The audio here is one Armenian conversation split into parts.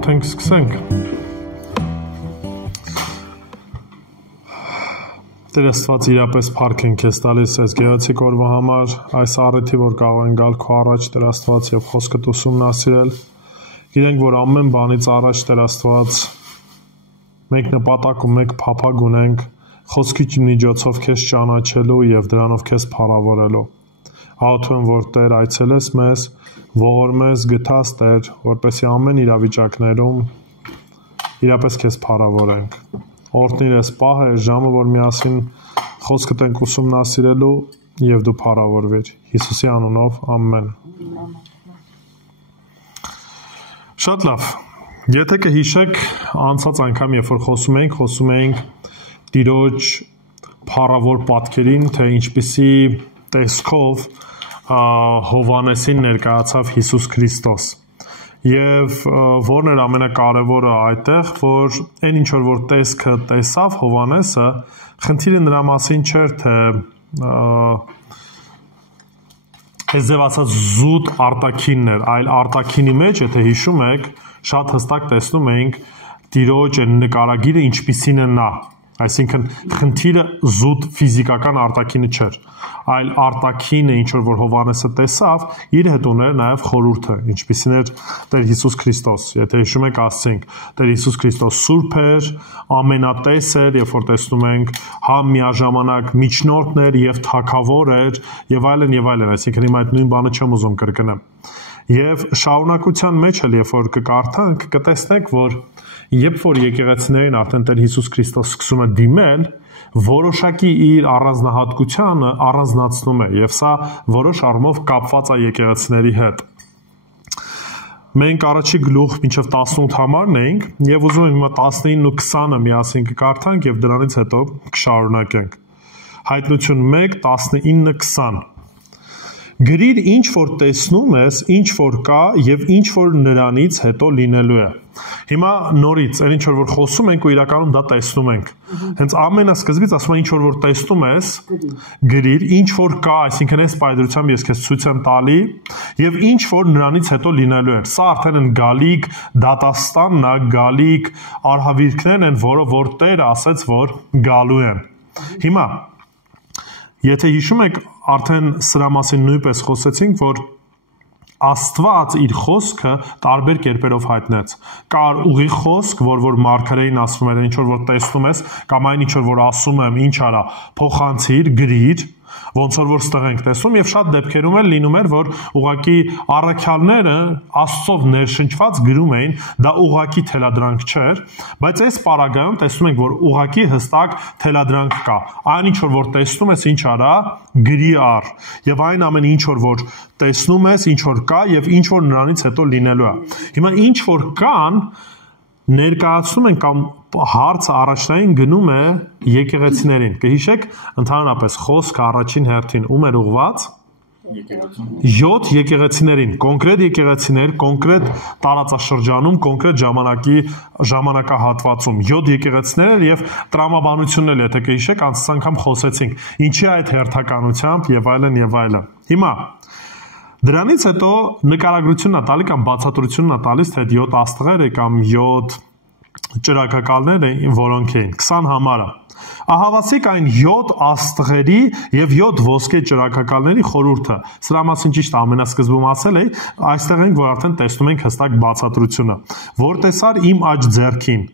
աղոթենք, սկսենք։ Տեր Աստված, իրապես փառք ենք քեզ տալիս այս գեղեցիկ օրվա համար, այս առիթի, որ կարող են գալ քո առաջ, Տեր Աստված, եւ խոսքդ ուսումնասիրել։ Գիտենք, որ ամեն բանից առաջ, Տեր Աստված, մենք նպատակ ու մեկ փափագ ունենք խոսքի միջոցով քեզ ճանաչելու եւ դրանով քեզ փառավորելու։ Աղոթում եմ, որ Տեր այցելես մեզ, ողորմես, գթաս Տեր, որպեսզի ամեն իրավիճակներում իրապես քեզ փառավորենք։ Օրհնիր այս պահը, այս ժամը, որ միասին խոսքդ ենք ուսումնասիրելու եւ դու փառավորվիր։ Հիսուսի անունով, ամեն։ Շատ լավ։ Եթե կհիշեք, անցած անգամ, երբ որ խոսում էինք Տիրոջ փառավոր պատկերին, թե ինչպիսի տեսքով Հովհաննեսին ներկայացավ Հիսուս Քրիստոս։ Եվ որն էր ամենակարևորը այդտեղ, որ այն ինչ որ տեսքը տեսավ Հովհաննեսը, խնդիրը նրա մասին չէր, թե այսպես ասած զուտ արտաքինն էր, այլ արտաքինի մեջ, եթե հիշում եք, շատ հստակ տեսնում էինք Տիրոջ նկարագիրը ինչպիսին է նա։ Այսինքն խնդիրը զուտ ֆիզիկական արտաքինը չէր, այլ արտաքինը, ինչ որ Հովհաննեսը տեսավ, իր հետ ուներ նաև խորհուրդը, ինչպիսին էր Տեր Հիսուս Քրիստոս։ Եթե հիշում եք, ասացինք, Տեր Հիսուս Քրիստոս սուրբ էր, ամենատես էր, երբ որ տեսնում ենք, միաժամանակ միջնորդն էր եւ թագավոր էր, եւ այլն, այսինքն հիմա այդ նույն բանը չեմ ուզում կրկնեմ։ Եվ շարունակության մեջ էլ, երբ որ կկարդանք, կտեսնենք, որ երբ որ եկեղեցիներին արդեն Տեր Հիսուս Քրիստոս սկսում է դիմել, որոշակի իր առանձնահատկությանը առանձնացնում է, եւ սա որոշ առումով կապված է եկեղեցիների հետ։ Մենք առաջի գլուխ մինչև 18 համարն էինք, եւ ուզում եմ հիմա 19 ու 20-ը միասին կկարդանք եւ դրանից հետո կշարունակենք։ Հայտնություն 1, 19, 20 Գրիր ինչ որ տեսնում ես, ինչ որ կա եւ ինչ որ նրանից հետո լինելու է։ Հիմա նորից, այն ինչ որ խոսում ենք ու իրականում դա տեսնում ենք։ Հենց ամենասկզբից ասում եմ ինչ որ տեսնում ես, գրիր, ինչ որ կա, այսինքն այս պայծրությամբ ես քեզ ցույց եմ տալի եւ ինչ որ նրանից հետո լինելու է։ Սա արդեն են գալիք դատաստանն է, գալիք արհավիրքներն են, որ Տերը ասեց, որ գալու են։ Հիմա եթե հիշում եք, արդեն սրա մասին նույնպես խոսեցինք, որ Աստված իր խոսքը տարբեր կերպերով հայտնեց։ Կար ուղի խոսք, որ մարգարեին ասվում էր, ինչ որ տեսնում ես, կամ այն ինչ որ ասում եմ, ինչ արա, փոխանցիր, գրիր, ոնց որ ստեղ ենք տեսնում եւ շատ դեպքերում էլ լինում էր, որ ուղակի առաքյալները Աստծով ներշնչված գրում էին, դա ուղակի թելադրանք չէր, բայց այս պարագայում տեսնում ենք, որ ուղակի հստակ թելադրանք կա։ Այն ինչ որ տեսնում ես, ինչ արա, գրի առ, եւ այն ամենը ինչ որ տեսնում ես, ինչ որ կա եւ ինչ որ նրանից հետո լինելու է։ Հիմա ինչ որ կան ներկայացնում են կամ հարցը առաջնային գնում է եկեղեցիներին։ Կհիշեք, ընդհանրապես խոսքը առաջին հերթին ում էր ուղված 7 եկեղեցիներին, կոնկրետ եկեղեցիներ, կոնկրետ տարածաշրջանում, կոնկրետ ժամանակահատվածում 7 եկեղեցիներ եւ տրամաբանությունն էլ, եթե կհիշեք, անցած անգամ խոսեցինք, ինչի այդ հերթականությամբ եւ այլն։ Հիմա դրանից հետո նկարագրությունն է տալի կամ բացատրությունն է տալիս, թե 7 աստղերը կամ 7 ճրագակալները որոնք էին 20 համարը։ Ահավասիկ այն 7 աստղերի եւ 7 ոսկե ճրագակալների խորհուրդը։ Սրա մասին ճիշտ ամենասկզբում ասել էի, այստեղ ենք, որ արդեն տեսնում ենք հստակ բացատրությունը, որ տեսար իմ աջ ձեռքին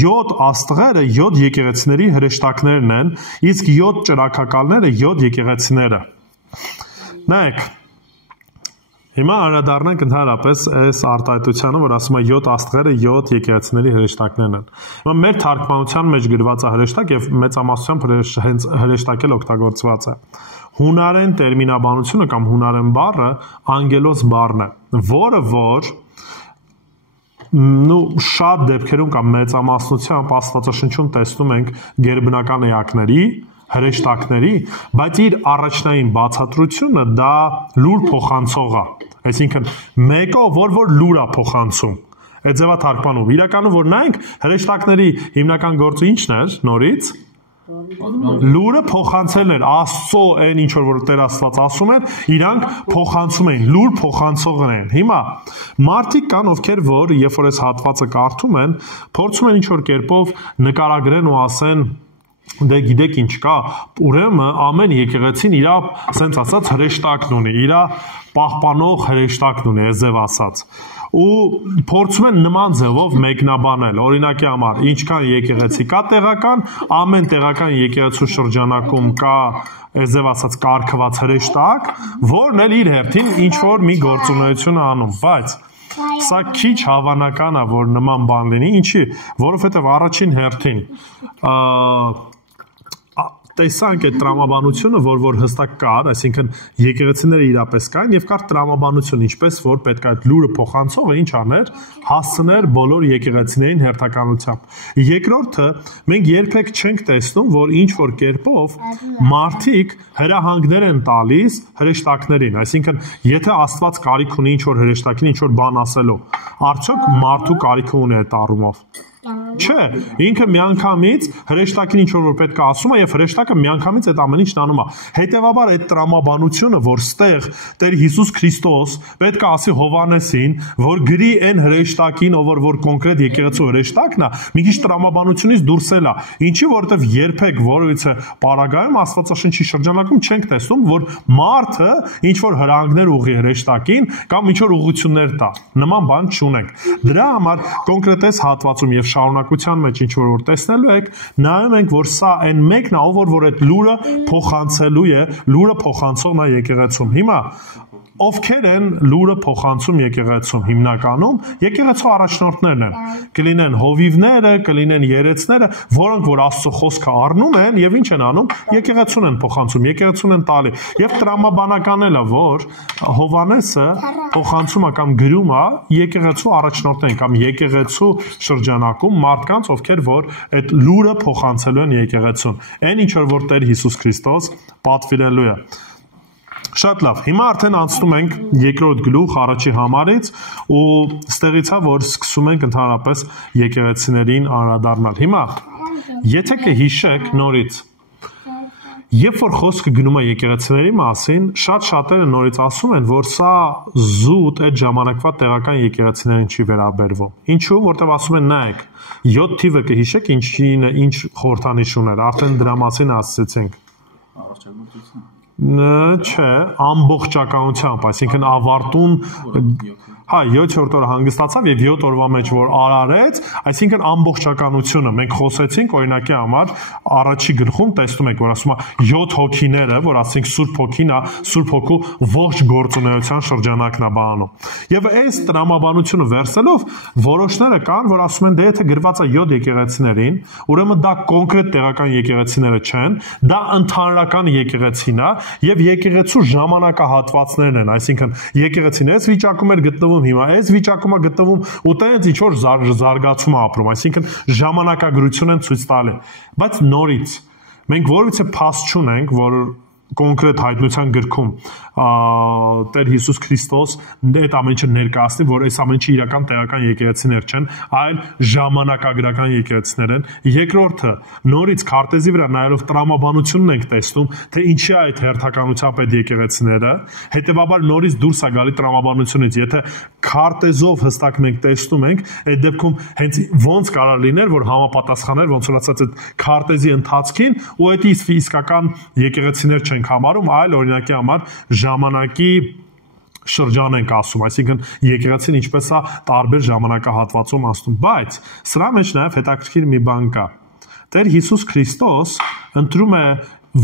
7 աստղերը 7 եկեղեցիների հրեշտակներն են, իսկ 7 ճրագակալները 7 եկեղեցիները։ Նայեք, հիմա անդրադառնանք ընդհանրապես այս արտահայտությանը, որ ասում է 7 աստղերը 7 եկեղեցիների հրեշտակներն են։ Հիմա մեր թարգմանության մեջ գրված է հրեշտակ եւ մեծամասնությամբ հենց հրեշտակել օգտագործված է։ Հունարեն տերմինաբանությունը կամ հունարեն բառը անգելոս բառն է, որը որ շատ դեպքերում կամ մեծամասնությամբ Աստվածաշնչում տեսնում ենք գերբնական էակների, հրեշտակների, բայց իր առաջնային բացատրությունը դա լուր փոխանցող է, այսինքն մեկը որ լուր է փոխանցում, այդ ձևա թարգմանում։ Իրականում որ նայենք հրեշտակների հիմնական գործը ի՞նչն էր նորից, Լուրը փոխանցելն էր, Աստծո այն ինչ որ Տեր Աստված ասում էր, իրանք փոխանցում էին, լուր փոխանցողն են։ Հիմա մարդիկ կան, ովքեր որ երբ որ այս հատվածը կարդում են, փորձում են ինչ որ կերպով նկարագրեն ու ասեն դե գիտեք ինչ կա, ուրեմն ամեն եկեղեցին իր ասենց ասած հրեշտակն ունի, իր պահպանող հրեշտակն ունի, այսպես ասած։ Ու փորձում են նման ձևով մեկնաբանել, օրինակի համար, ինչքան եկեղեցի կա տեղական, ամեն տեղական եկեղեցու շրջանակում կա, այսպես ասած, կարգված հրեշտակ, որն էլ իր հերթին ինչ որ մի գործունեություն անում, բայց սա քիչ հավանական է, որ նման բան լինի, ինչի, որովհետև առաջին հերթին տեսանք այդ տրամաբանությունը, որ հստակ կար, այսինքն եկեղեցիները իրապես կային եւ կար տրամաբանություն, ինչպես որ պետք է այդ լուրը փոխանցողը ինչ աներ, հասցներ բոլոր եկեղեցիներին հերթականությամբ։ Երկրորդը, մենք երբեք չենք տեսնում, որ ինչ որ կերպով մարդիկ հրահանգներ են տալիս հրեշտակներին, այսինքն եթե Աստված կարիք ունի ինչ որ հրեշտակին ինչ որ բան ասելու, արդյոք մարդու կարիքը ունի այդ առումով։ Չէ, ինքը միանգամից հրեշտակին ինչ որ պետք է ասում է եւ հրեշտակը միանգամից այդ ամեն ինչն անում է։ Հետևաբար այդ տրամաբանությունը, որ ստեղ Տեր Հիսուս Քրիստոս պետք է ասի Հովանեսին, որ գրի այն հրեշտակին, որ կոնկրետ եկեղեցու հրեշտակն է, մի քիչ տրամաբանությունից դուրս էլ է։ Ինչի որովհետեւ երբեք որևիցե պարագայում Աստվածաշնչի շրջանակում չենք տեսնում, որ մարդը ինչ որ հրահանգներ ուղի հրեշտակին կամ ինչ որ ուղղություններ տա։ Նման բան չունենք։ Դրա համար կոնկրետ այս հատվածում եւ շարունակության մեջ ինչ որ տեսնելու եք, նայում ենք, որ սա այն մեկն է, որ այդ լուրը փոխանցելու է, լուրը փոխանցողն է եկեղեցում։ Հիմա ովքեր են լուրը փոխանցում եկեղեցում հիմնականում եկեղեցու առաջնորդներն են, կլինեն հովիվները, կլինեն երեցները, որոնք որ Աստծո խոսքը առնում են եւ ինչ են անում, եկեղեցուն են փոխանցում, եկեղեցուն են տալի եւ տրամաբանական էլ է, որ Հովանեսը փոխանցում է կամ գրում է եկեղեցու առաջնորդներին կամ եկեղեցու շրջանակում մարդկանց, ովքեր որ այդ լուրը փոխանցելու են եկեղեցուն, այն ինչ որ Տեր Հիսուս Քրիստոս պատվիրելու է։ Շատ լավ, հիմա արդեն անցնում ենք երկրորդ գլուխ առաջի համարից ու ստեղից է, որ սկսում ենք ընդհանրապես եկեղեցիներին անդրադառնալ։ Հիմա, եթե կհիշեք նորից, երբ որ խոսքը գնում է եկեղեցիների մասին, շատ-շատերը նորից ասում են, որ սա զուտ այդ ժամանակվա տեղական եկեղեցիներին չի վերաբերվում։ Ինչու, որտեղ ասում են նայեք, 7 թիվը կհիշեք ինչ խորհրդանիշ ուներ, արդեն դրա մասին ասացինք։ Չէ, ամբողջականությամբ, այսինքն ավարտուն, հա, 7-րդ օրը հանգստացավ եւ 7 օրվա մեջ որ արարեց, այսինքն ամբողջականությունը մենք խոսեցինք օրինակի համար առաջի գլխում տեսնում եք, որ ասում է 7 հոգիները, որ ասենք Սուրբ Հոգին է, Սուրբ Հոգու ողջ գործունեության շրջանակն է բանում։ Եվ այս տրամաբանությունը վերցնելով որոշները կան, որ ասում են, դե եթե գրված է 7 եկեղեցիներին, ուրեմն դա կոնկրետ տեղական եկեղեցիները չեն, դա ընդհանրական եկեղեցին է եւ եկեղեցու ժամանակահատվածներն են, այսինքն եկեղեցին այս վիճակում էր գտնվում հիմա այս վիճակում է գտնվում ու տենց ինչ որ զարգացում է ապրում, այսինքն ժամանակագրություն են ցույց տալի, բայց նորից մենք որևիցե փաստ չունենք, որ կոնկրետ հայտնության գրքում Տեր Հիսուս Քրիստոս այդ ամեն ինչը ներկայացնի, որ այս ամեն ինչը իրական տեղական եկեղեցիներ չեն, այլ ժամանակագրական եկեղեցիներ են։ Երկրորդը, նորից քարտեզի վրա նայելով տրամաբանությունն ենք տեսնում, թե ինչի է այդ հերթականությամբ այդ եկեղեցիները, հետեւաբար նորից դուրս է գալի տրամաբանությունից, եթե քարտեզով հստակ մենք տեսնում ենք, այդ դեպքում հենց ոնց կարող լիներ, որ համապատասխաներ, ոնց որ ասած այդ քարտեզի ընթացքին ու այդ իսկական եկեղեցիներ չեն համարում, այլ օրինակի համար ժամանակի շրջան ենք ասում, այսինքն եկեղեցին ինչպես է տարբեր ժամանակահատվածում ասում, բայց սրա մեջ նաև հետաքրքիր մի բան կա։ Տեր Հիսուս Քրիստոս ընտրում է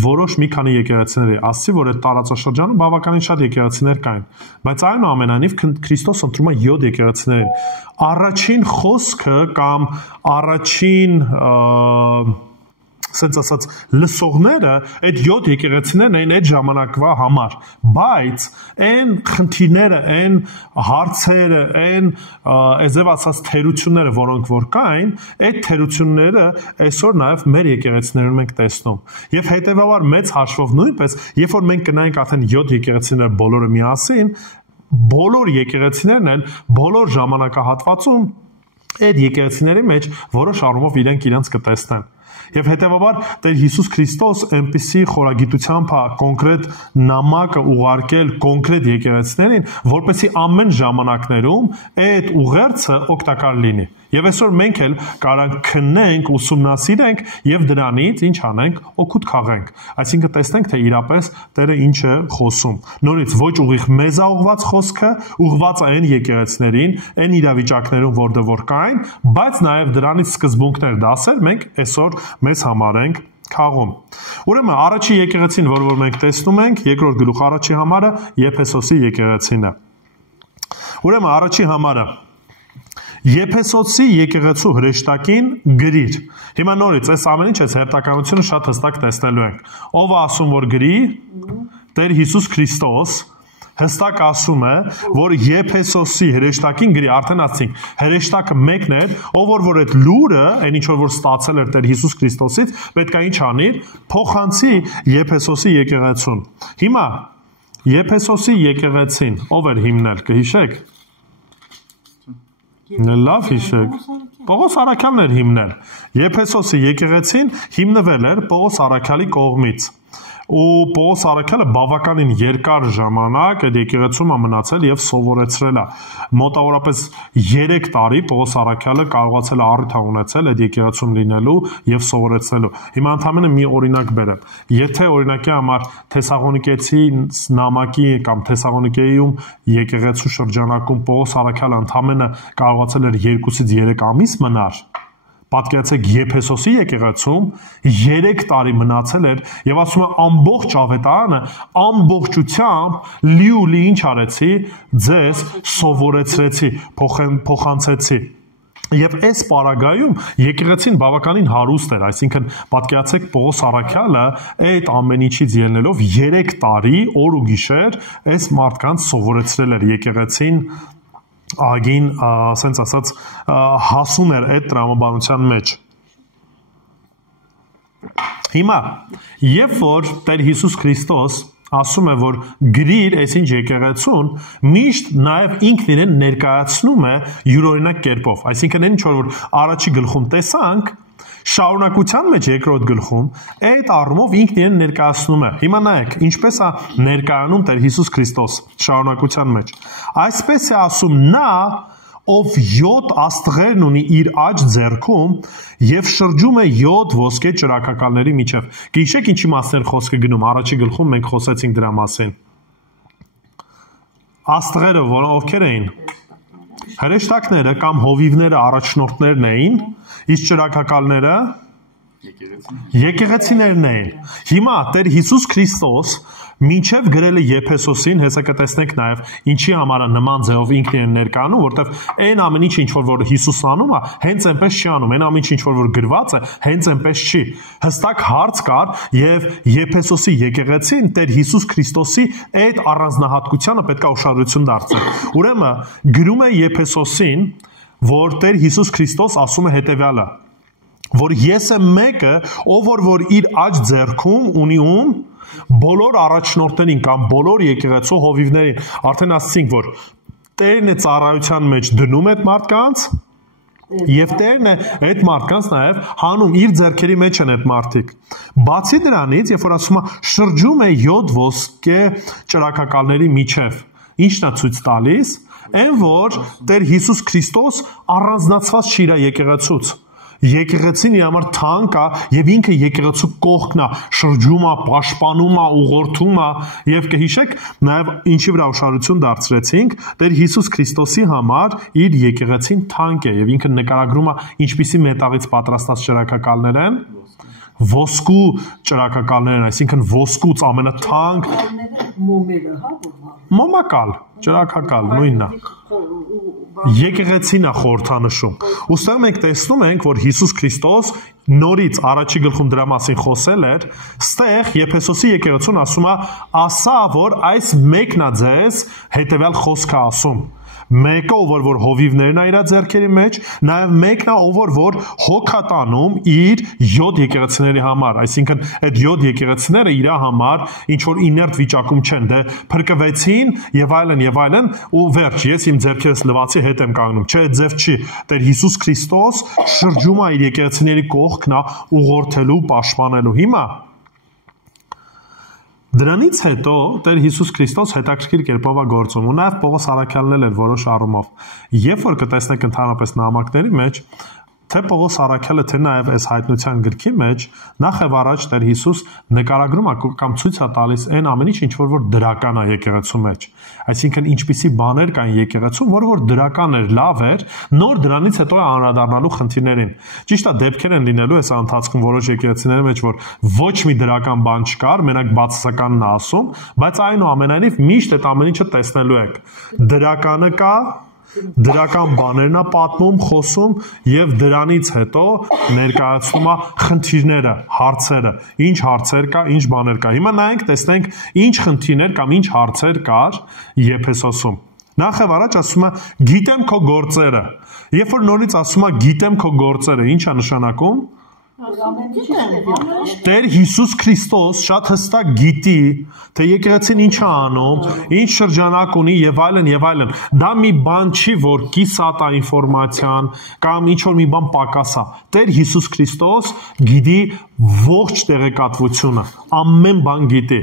որոշ մի քանի եկեղեցիների, ասի որ այդ տարածաշրջանում բավականին շատ եկեղեցիներ կային, բայց այնուամենայնիվ Քրիստոս ընտրում է 7 եկեղեցիներին։ Առաջին խոսքը կամ առաջին սենց ասած լսողները այդ 7 եկեղեցիներն էին այդ ժամանակվա համար, բայց այն խնդիրները, այն հարցերը, այն այսպես ասած թերությունները, որոնք որ կային, այդ թերությունները այսօր նաև մեր եկեղեցիներում ենք տեսնում։ Եվ հետևաբար մեծ հաշվով նույնպես, երբ որ մենք կնայենք արդեն 7 եկեղեցիներ բոլորը միասին, բոլոր եկեղեցիներն են բոլոր ժամանակահատվածում այդ եկեղեցիների մեջ որոշ առումով իրենք կտեսնեն։ Եվ հետևաբար Տեր Հիսուս Քրիստոս այնպիսի խորագիտությամբ է կոնկրետ նամակը ուղարկել կոնկրետ եկեղեցիներին, որպեսզի ամեն ժամանակներում այդ ուղերձը օգտակար լինի։ Եվ այսօր մենք էլ կարանք քննենք, ուսումնասիրենք եւ դրանից ինչ անենք, օգուտ քաղենք։ Այսինքն տեսնենք, թե իրապես Տերը ինչ է խոսում։ Նորից ոչ ուղիղ մեզ է ուղված խոսքը, ուղված է այն եկեղեցիներին, այն իրավիճակներում, որտեղ որ կային, բայց նաեւ դրանից սկզբունքներ դասեր մենք այսօր մեզ համար ենք քաղում։ Ուրեմն առաջի եկեղեցին, որ մենք տեսնում ենք, երկրորդ գլուխ առաջի համարը Եփեսոսի եկեղեցին է։ Ուրեմն առաջի համարը Եփեսոցի եկեղեցու հրեշտակին գրիր։ Հիմա նորից այս ամեն ինչ հերթականությունը շատ հստակ տեսնելու ենք։ Ով է ասում, որ գրի, Տեր Հիսուս Քրիստոս հստակ ասում է, որ Եփեսոսի հրեշտակին գրի, արդեն ասենք, հրեշտակը մեկն էր, ով որ այդ լուրը, այն ինչ որ ստացել էր Տեր Հիսուս Քրիստոսից, պետք է ինչ անիր, փոխանցի Եփեսոսի եկեղեցուն։ Հիմա Եփեսոսի եկեղեցին ով էր հիմնել, կհիշեք։ Լավ հիշեք։ Պողոս Արաքյալն էր հիմնել։ Եփեսոսի եկեղեցին հիմնվել էր Պողոս Արաքյալի կողմից։ Ու Պողոս Արաքյալը բավականին երկար ժամանակ այդ եկեղեցում է մնացել եւ սովորեցրել է։ Մոտավորապես 3 տարի Պողոս Արաքյալը կարողացել է առիթ ունեցել այդ եկեղեցում լինելու եւ սովորեցնելու։ Հիմա ընդհանրապես մի օրինակ բերեմ։ Եթե օրինակի համար Թեսաղոնիկեցի նամակի կամ Թեսաղոնիկեում եկեղեցու շրջանակում Պողոս Արաքյալը ընդհանրապես կարողացել էր 2-ից 3 ամիս մնար, պատկերացեք Եփեսոսի եկեղեցում 3 տարի մնացել էր եւ ասում է ամբողջ ավետարանը ամբողջությամբ լի ինչ արեցի, ձեզ սովորեցրեցի, փոխանցեցի։ Եվ այս պարագայում եկեղեցին բավականին հարուստ էր, այսինքն պատկերացեք Պողոս Արաքյալը այդ ամեն ինչից ելնելով 3 տարի օր ու գիշեր այս մարդկանց սովորեցրել էր եկեղեցին ագին, ասենց ասած, հասուն էր այդ տրամաբանության մեջ։ Հիմա, երբ որ Տեր Հիսուս Քրիստոս ասում է, որ գրիր այսինչ եկեղեցուն, միշտ նաև ինքն իրեն ներկայացնում է յուրօրինակ կերպով։ Այսինքն այն ինչ որ առաջի գլխում տեսանք, շարունակության մեջ երկրորդ գլխում այդ առումով ինքն իրեն ներկայացնում է։ Հիմա նայեք, ինչպես է ներկայանում Տեր Հիսուս Քրիստոս շարունակության մեջ։ Այսպես է ասում նա, ով 7 աստղերն ունի իր աջ ձեռքում եւ շրջում է 7 ոսկե ճրագակալների միջև։ Գիշեք ինչի մասներ խոսքը գնում, առաջի գլխում մենք խոսեցինք դրա մասին։ Աստղերը, որոնք ովքեր էին։ Հրեշտակները կամ հովիվները առաջնորդներն էին, իսկ ճրագակալները եկեղեցիներն էին։ Հիմա Տեր Հիսուս Քրիստոս մինչև գրել է Եփեսոսին, հեսա կտեսնենք նաև ինչի համար է նման ձևով ինքն իրեն ներկայանում, որտեվ այն ամեն ինչ որ Հիսուս անում է, հենց այնպես չի անում, այն ամեն ինչ որ գրված է, հենց այնպես չի։ Հստակ հարց կար եւ Եփեսոսի եկեղեցին Տեր Հիսուս Քրիստոսի այդ առանձնահատկությանը պետք է ուշադրություն դարձնել։ Ուրեմն գրում է Եփեսոսին, որ Տեր Հիսուս Քրիստոս ասում է հետեւյալը, որ ես եմ մեկը, ով որ իր աջ ձեռքում ունի ում բոլոր առաջնորդներին կամ բոլոր եկեղեցու հովիվներին, արդեն ասացինք, որ Տերն է ծառայության մեջ դնում այդ մարդկանց եւ Տերն է այդ մարդկանց նաեւ հանում իր ձեռքերի մեջ են այդ մարդիկ։ Բացի դրանից, երբ որ ասում է շրջում է 7 ոսկե ճրագակալների միջև, ինչն է ցույց տալիս, այն որ Տեր Հիսուս Քրիստոս առանձնացված չի իր եկեղեցուց։ Եկեղեցին իր համար թանկ է եւ ինքը եկեղեցու կողքն է, շրջում է, պաշտպանում է, ուղղորդում է եւ կհիշեք նաեւ ինչի վրա ուշադրություն դարձրեցինք, Տեր Հիսուս Քրիստոսի համար իր եկեղեցին թանկ է եւ ինքը նկարագրում է ինչպիսի մետաղից պատրաստած ճրագակալներ են, ոսկու ճրագակալներ են, այսինքն ոսկուց ամենաթանկ մոմերը, հա, մոմակալ, ճրագակալ, նույնն է։ Եկեղեցին է խորհրդանշում։ Ուստեղ մենք տեսնում ենք, որ Հիսուս Քրիստոս նորից առաջի գլխում դրա մասին խոսել էր, ստեղ Եփեսոսի եկեղեցուն ասում է, ասա, որ այս մեկն է ձեզ հետևյալ խոսքը ասում։ Մեկը ով որ հովիվներն է իր ձեռքերի մեջ, նաև մեկն է ով որ հոգա տանում իր 7 եկեղեցիների համար, այսինքն այդ 7 եկեղեցիները իր համար ինչ որ իներտ վիճակում չեն, դե փրկվեցին եւ այլն, ու վերջ, ես իմ ձեռքերս լվացի հետ եմ կանգնում, չէ, այդ ձև չի, Տեր Հիսուս Քրիստոս շրջում է իր եկեղեցիների կողքն է ուղղորդելու, պաշտպանելու։ Հիմա դրանից հետո Տեր Հիսուս Քրիստոս հետաքրքիր կերպով է գործում, ու նաև Պողոս Արաքյալն էլ էր որոշ առումով։ Երբ որ կտեսնեք ընդհանրապես նամակների մեջ, թե Պողոս Արաքյալը, թե նաև այս հայտնության գրքի մեջ, նախ եւ առաջ Տեր Հիսուս նկարագրում է կամ ցույց է տալիս այն ամեն ինչ, ինչ որ դրական է եկեղեցու մեջ։ Այսինքն ինչպիսի բաներ կան եկեղեցում, որ դրական էր, լավ էր, նոր դրանից հետո է անդրադառնալու խնդիրներին։ Ճիշտ է, դեպքեր են լինելու այս ընթացքում որոշ եկեղեցիների մեջ, որ ոչ մի դրական բան չկար, մենակ բացասականն է ասում, բայց այնուամենայնիվ միշտ այդ ամեն ինչը տեսնելու եք։ Դրականը կա, դրական բաներն է պատմում, խոսում եւ դրանից հետո ներկայացնում է խնդիրները, հարցերը, ինչ հարցեր կա, ինչ բաներ կա։ Հիմա նայենք, տեսնենք ինչ խնդիրներ կամ ինչ հարցեր կար Եփեսոսում։ Նախ եւ առաջ ասում է գիտեմ քո գործերը։ Երբ որ նորից ասում է գիտեմ քո գործերը, ինչ է նշանակում։ Տեր Հիսուս Քրիստոս շատ հստակ գիտի, թե եկեղեցին ինչ է անում, ինչ շրջանակ ունի եւ այլն։ Դա մի բան չի, որ կիսատ է ինֆորմացիան կամ ինչ որ մի բան պակաս է։ Տեր Հիսուս Քրիստոս գիտի ողջ տեղեկատվությունը, ամեն բան գիտի։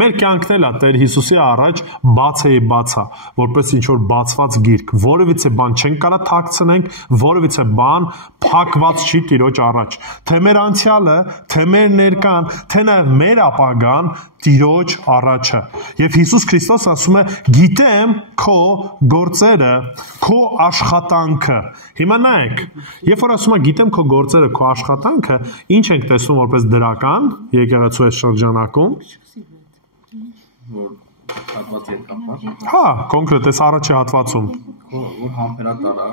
Մեր կյանքն էլ է Տեր Հիսուսի առաջ բացա, որպես ինչ որ բացված գիրք, որևիցե բան չենք կարա թաքցնենք, որևիցե բան փակված չի Տիրոջ առաջ։ Թե մեր անցյալը, թե մեր ներկան, թե նաև մեր ապագան Տիրոջ առաջը։ Եվ Հիսուս Քրիստոս ասում է. գիտեմ քո գործերը, քո աշխատանքը։ Հիմա նայեք, երբ որ ասում է գիտեմ քո գործերը, քո աշխատանքը, ինչ ենք տեսնում որպես դրական եկեղեցու այս շրջանակում։ Որ հատված երկապար։ Հա, կոնկրետ այս առաջի հատվածում։ Որ համբերատար է։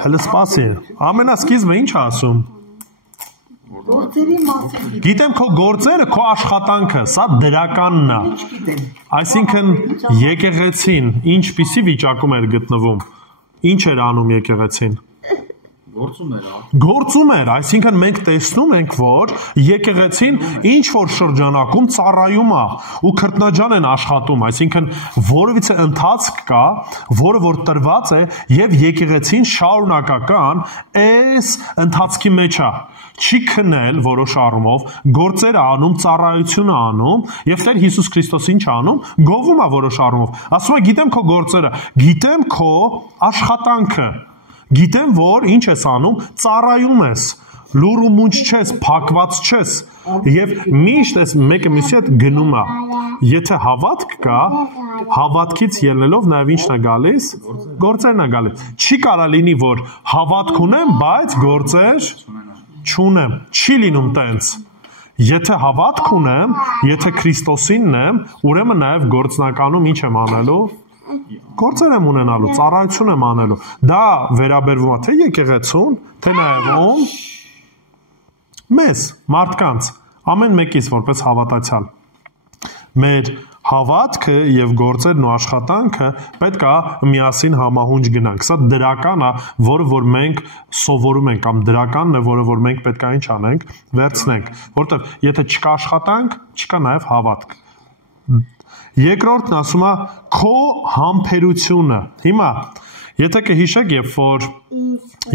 Հələ սպասի։ Ամենասկիզբը ինչ է ասում։ Գործերի մասին։ Գիտեմ քո գործերը, քո աշխատանքը, սա դրականն է։ Այսինքն եկեղեցին ինչպիսի վիճակում էր գտնվում։ Ինչ էր անում եկեղեցին։ Գործում էր, այսինքն մենք տեսնում ենք, որ եկեղեցին ինչ որ շրջանակում ծառայում է ու քրտնաջան են աշխատում, այսինքն որևիցե ընթացք կա, որը որ տրված է եւ եկեղեցին շարունակական այս ընթացքի մեջ է։ Չի քնել որոշ առումով, գործեր անում, ծառայություն անում, եւ Տեր Հիսուս Քրիստոս ինչ անում, գովում է որոշ առումով։ Ասում է գիտեմ քո գործերը, գիտեմ քո աշխատանքը։ Գիտեմ, որ ինչ ես անում, ծառայում ես, լուր ու մունջ չես, փակված չես, եւ միշտ այս մեկը մյուսի հետ գնում է։ Եթե հավատք կա, հավատքից ելնելով նաեւ ինչն է գալիս, գործերն է գալիս։ Չի կարա լինի, որ հավատք ունեմ, բայց գործեր չունեմ, չի լինում տենց։ Եթե հավատք ունեմ, եթե Քրիստոսինն եմ, ուրեմն նաեւ գործնականում ինչ եմ անելու։ Գործեր եմ ունենալու, ծառայություն եմ անելու։ Դա վերաբերվում է թե եկեղեցուն, թե նաև ում մեզ, մարդկանց, ամեն մեկից որպես հավատացյալ։ Մեր հավատքը եւ գործերն ու աշխատանքը պետք է միասին համահունչ գնանք։ Սա դրական է, որը որ մենք սովորում ենք, կամ դրականն է, որը որ մենք պետք է ինչ անենք, վերցնենք, որտեղ եթե չկա աշխատանք, չկա նաև հավատք։ Երկրորդն ասում է քո համբերությունը։ Հիմա, եթե կհիշեք, երբ որ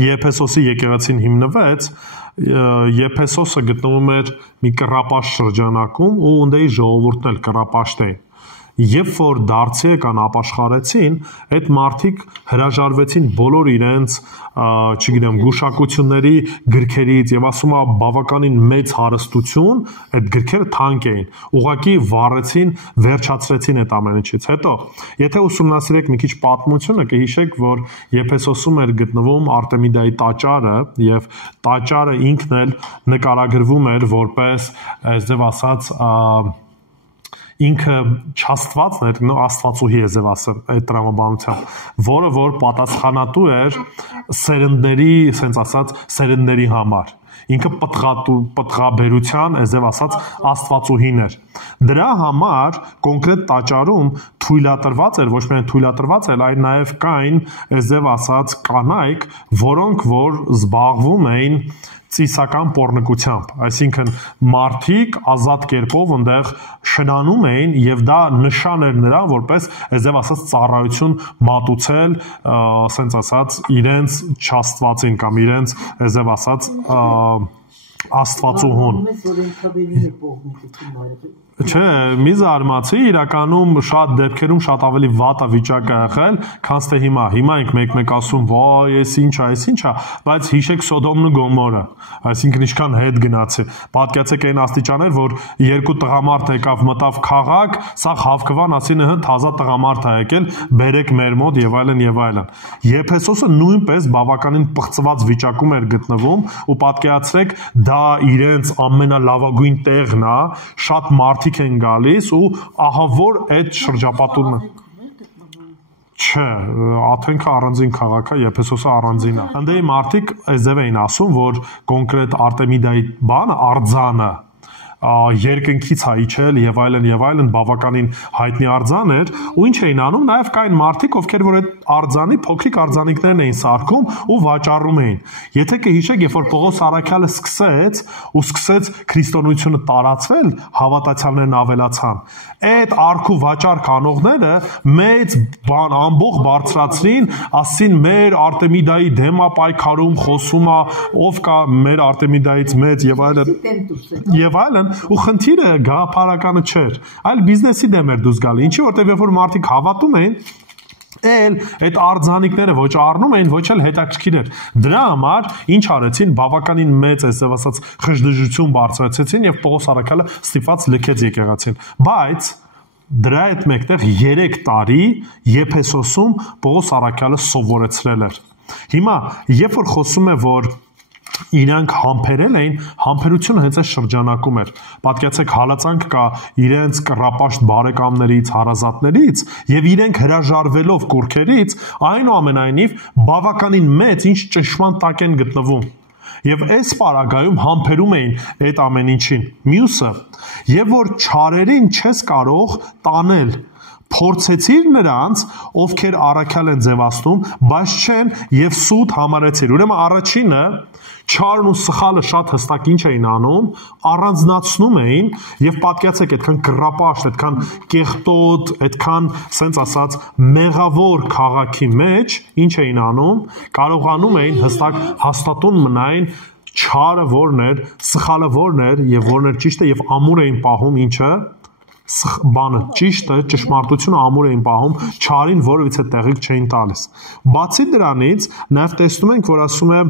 Եփեսոսի եկեղեցին հիմնվեց, Եփեսոսը գտնվում էր մի կռապաշտ շրջանակում ու ունդեի ժողովուրդն էլ կռապաշտ էին։ Երբ որ դարձի եկան ապաշխարեցին, այդ մարդիկ հրաժարվեցին բոլոր իրենց, չգիտեմ, գուշակությունների գրքերից եւ ասում է բավականին մեծ հարստություն, այդ գրքերը թանկ էին։ Ուղղակի վառեցին, վերջացրեցին այդ ամեն ինչից։ Հետո, եթե ուսումնասիրեք մի քիչ պատմությունը, կհիշեք, որ Եփեսոսում էր գտնվում Արտեմիդայի տաճարը եւ տաճարը ինքն էլ նկարագրվում էր որպես, այսպես ասած, ինքը չաստվածն էր, աստվածուհի է ձև ասեմ այդ տրամաբանությամբ, որը որ պատասխանատու էր սերնդների, ասենց ասած, սերնդների համար։ ինքը պտղաբերության, այսպես ասած, աստվածուհին էր։ Դրա համար կոնկրետ տաճարում թույլատրված էր, ոչ միայն թույլատրված էր, այլ նաև կային, այսպես ասած, կանայք, որոնք որ զբաղվում էին ծիսական պոռնկությամբ, այսինքն մարդիկ ազատ կերպով այնտեղ շնանում էին եւ դա նշան էր նրան որպես այսպես ասած ծառայություն մատուցել, ասենց ասած իրենց չաստվածին կամ իրենց այսպես ասած աստվածուհուն։ Չէ, մի զարմացի, իրականում շատ դեպքերում շատ ավելի վատ է վիճակը եղել, քան թե հիմա։ Հիմա ենք մեկ-մեկ ասում, «Վայ, էս ինչ է», բայց հիշեք Սոդոմն ու Գոմորը, այսինքն ինչքան հետ գնացի։ Պատկերացեք այն աստիճաներ, որ երկու տղամարդ եկավ, մտավ քաղաք, սա Հավկվան ասին, թազա տղամարդ է եկել, բերեք մեր մոտ եւ այլն եւ այլն։ Եփեսոսը նույնպես բավականին պղծված վիճակում էր գտնվում ու պատկերացրեք, դա իրենց ամենալավագույն տեղն է, շատ մարդիկ են գալիս ու ահա որ այդ շրջապատումը Չէ, Աթենքը առանձին քաղաք է, Եփեսոսը առանձին է։ Անդեի մարդիկ այսպես էին ասում, որ կոնկրետ Արտեմիդայի բանը արձանը երկնքից է իջել եւ այլն բավականին հայտնի արձան էր ու ինչ էին անում նաեւ կային մարդիկ ովքեր որ այդ արձանի փոքրիկ արձանիկներն էին սարքում ու վաճառում էին եթե կհիշեք երբ որ Պողոս Արաքյալը սկսեց քրիստոնեությունը տարածվել հավատացյալներն ավելացան այդ արքու վաճառ կանողները մեծ բան ամբողջ բարձրացրին ասին մեր Արտեմիդայի դեմ է պայքարում խոսում է ով կա մեր Արտեմիդայից մեծ եւ այլն ու խնդիրը գաղափարականը չէր, այլ բիզնեսի դեմ էր դուրս գալի, ինչի որտեղ երբ որ մարդիկ հավատում էին, այդ արձանիկները ոչ առնում էին, ոչ էլ հետաքրքիր էր։ Դրա համար ինչ արեցին, բավականին մեծ այսպես ասած խժդժություն բարձրացեցին եւ Պողոս Արաքյալը ստիպված լքեց եկեղեցին։ Բայց դրա հետ մեկտեղ 3 տարի Եփեսոսում Պողոս Արաքյալը սովորեցրել էր։ Հիմա, երբ որ խոսում է, որ իրանք համբերել էին, համբերությունը հենց այս շրջանակում էր։ Պատկերացեք հալածանք կա իրենց կռապաշտ բարեկամներից, հարազատներից եւ իրենք հրաժարվելով կուրքերից, այնուամենայնիվ բավականին մեծ ինչ ճշմարտ տակ են գտնվում։ Եվ այս պարագայում համբերում էին այդ ամեն ինչին։ Մյուսը, եւ որ չարերին չես կարող տանել փորձեցիր նրանց, ովքեր առաքյալ են ձևացնում, բայց չեն եւ սուտ համարեցիր։ Ուրեմն առաջինը չարն ու սխալը շատ հստակ ինչ էին անում, առանձնացնում էին եւ պատկերացեք այդքան կռապաշտ, այդքան կեղտոտ, այդքան սենց ասած մեղավոր քաղաքի մեջ ինչ էին անում, կարողանում էին հստակ հաստատուն մնային չարը որն էր, սխալը որն էր եւ որն էր ճիշտը եւ ամուր էին պահում ինչը բանը ճիշտը ճշմարտությունը ամուր էին պահում չարին որևիցե տեղիք չէին տալիս բացի դրանից նաև տեսնում ենք որ ասում է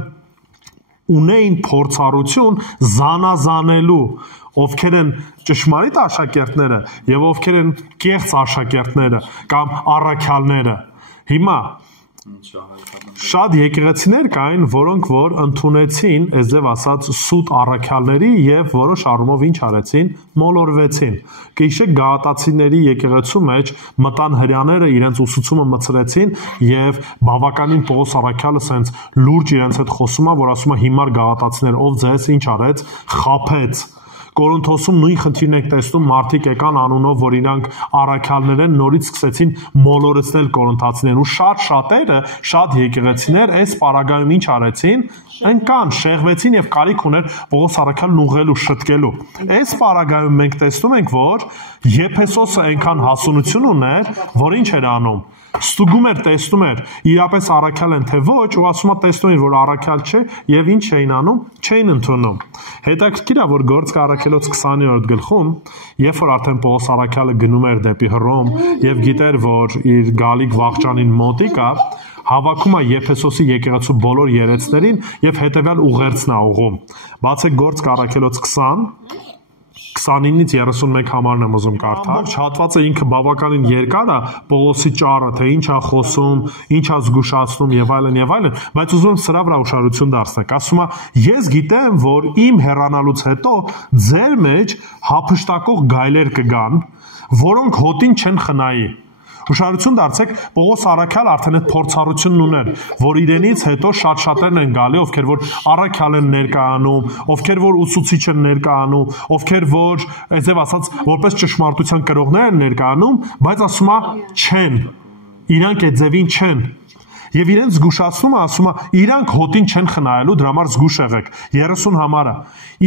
ունեին փորձառություն զանազանելու ովքեր են ճշմարիտ աշակերտները եւ ովքեր են կեղծ աշակերտները կամ առաքյալները հիմա շատ եկեղեցիներ կային, որոնք որ ընդունեցին, այսպես ասած, սուտ առաքյալների եւ որոշ առումով ինչ արեցին, մոլորվեցին։ Գիշեք գաղատացիների եկեղեցու մեջ մտան հрьяաները իրենց ուսուցումը մցրեցին եւ բավականին Պողոս Արաքյալը սենց լուրջ իրենց հետ խոսում է, որ ասում է հիմար գաղատացիներ, ով ձեզ ինչ արեց, խափեց Կորինթոսում նույն խնդիրն եք տեսնում մարդիկ եկան անունով որ իրանք առաքյալներ են նորից սկսեցին մոլորեցնել կորինթացիներին ու շատերը շատ եկեղեցիներ այս պարագայում ինչ արեցին ընկան շեղվեցին եւ կարիք ուներ Պողոս Արաքյալն ուղղել ու շտկելու այս պարագայում մենք տեսնում ենք որ Եփեսոսը այնքան հասունություն ուներ որ ինչ էր անում ստուգում էր տեսնում էր իրապես առաքյալ են թե ոչ ու ասում է տեսնում էր որ առաքյալ չէ եւ ինչ էին անում չէին ընդունում հետաքրքիր է որ գործք առաքելոց 20-րդ գլխում երբ որ արդեն Պողոս Արաքյալը գնում էր դեպի Հռոմ եւ գիտեր որ իր գալիք վաղճանին մոտիկ է հավաքում է Եփեսոսի եկեղեցու բոլոր երեցներին եւ հետեւյալ ուղերձն է ուղում բացեք գործք առաքելոց 29-ից 31 համարն եմ ուզում կարդալ։ Ամբողջ հատվածը ինքը բավականին երկար է, Պողոսի ճառը, թե ինչ է խոսում, ինչ է զգուշացնում եւ այլն, բայց ուզում եմ սրա վրա ուշադրություն դարձնել։ Ասում է, ես գիտեմ, որ իմ հեռանալուց հետո ձեր մեջ հափշտակող գայլեր կգան, որոնք հոտին չեն խնայի։ Ուշադրություն դարձեք, Պողոս առաքյալ արդեն այդ փորձառությունն ուներ, որ իրենից հետո շատ-շատերն են գալի, ովքեր որ առաքյալ են ներկայանում, ովքեր որ ուսուցիչ են ներկայանում, ովքեր որ, այսպես ասած, որպես ճշմարտության կրողներ են ներկայանում, բայց ասում է չեն։ Իրանք այդ ձևին չեն։ Եվ իրենց զգուշացնում է, ասում է, իրանք հոտին չեն խնայելու, դրա համար զգուշ եղեք, 30 համարը։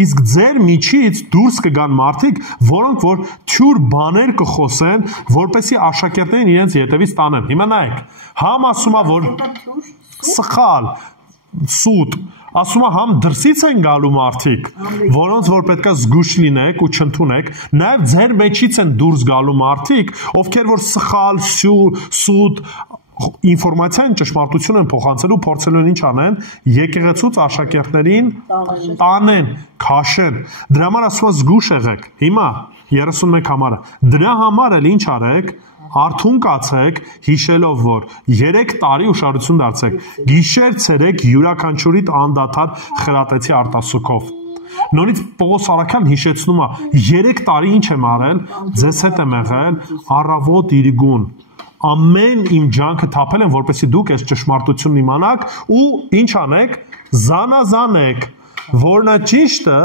Իսկ ձեր միջից դուրս կգան մարդիկ, որոնք որ թյուր բաներ կխոսեն, որպեսզի աշակերտներին իրենց ետևից տանեն։ Հիմա նայեք, համ ասում է, որ սխալ, սուտ, ասում է, համ դրսից են գալու մարդիկ, որոնց որ պետք է զգուշ լինեք ու չընդունեք, նաև ձեր մեջից են դուրս գալու մարդիկ, ովքեր որ սխալ, սուտ, ինֆորմացիան ճշմարտություն են փոխանցելու, փորձելու են ինչ անեն, եկեղեցուց աշակերտներին տանեն, քաշեն։ Դրա համար ասում է զգուշ եղեք։ Հիմա 31 համարը։ Դրա համար էլ ինչ արեք, արթուն կացեք, հիշելով որ 3 տարի ուշադրություն դարձեք, գիշեր ցերեկ յուրաքանչյուրիդ անդադար խրատեցի արտասուքով։ Նորից Պողոս առաքյալն հիշեցնում է 3 տարի ինչ եմ արել, ձեզ հետ եմ եղել առավոտ իրգուն։ Ամեն իմ ջանքը թափել եմ, որպեսզի դուք այս ճշմարտությունն իմանաք ու ինչ անեք, զանազանեք, որն է ճիշտը,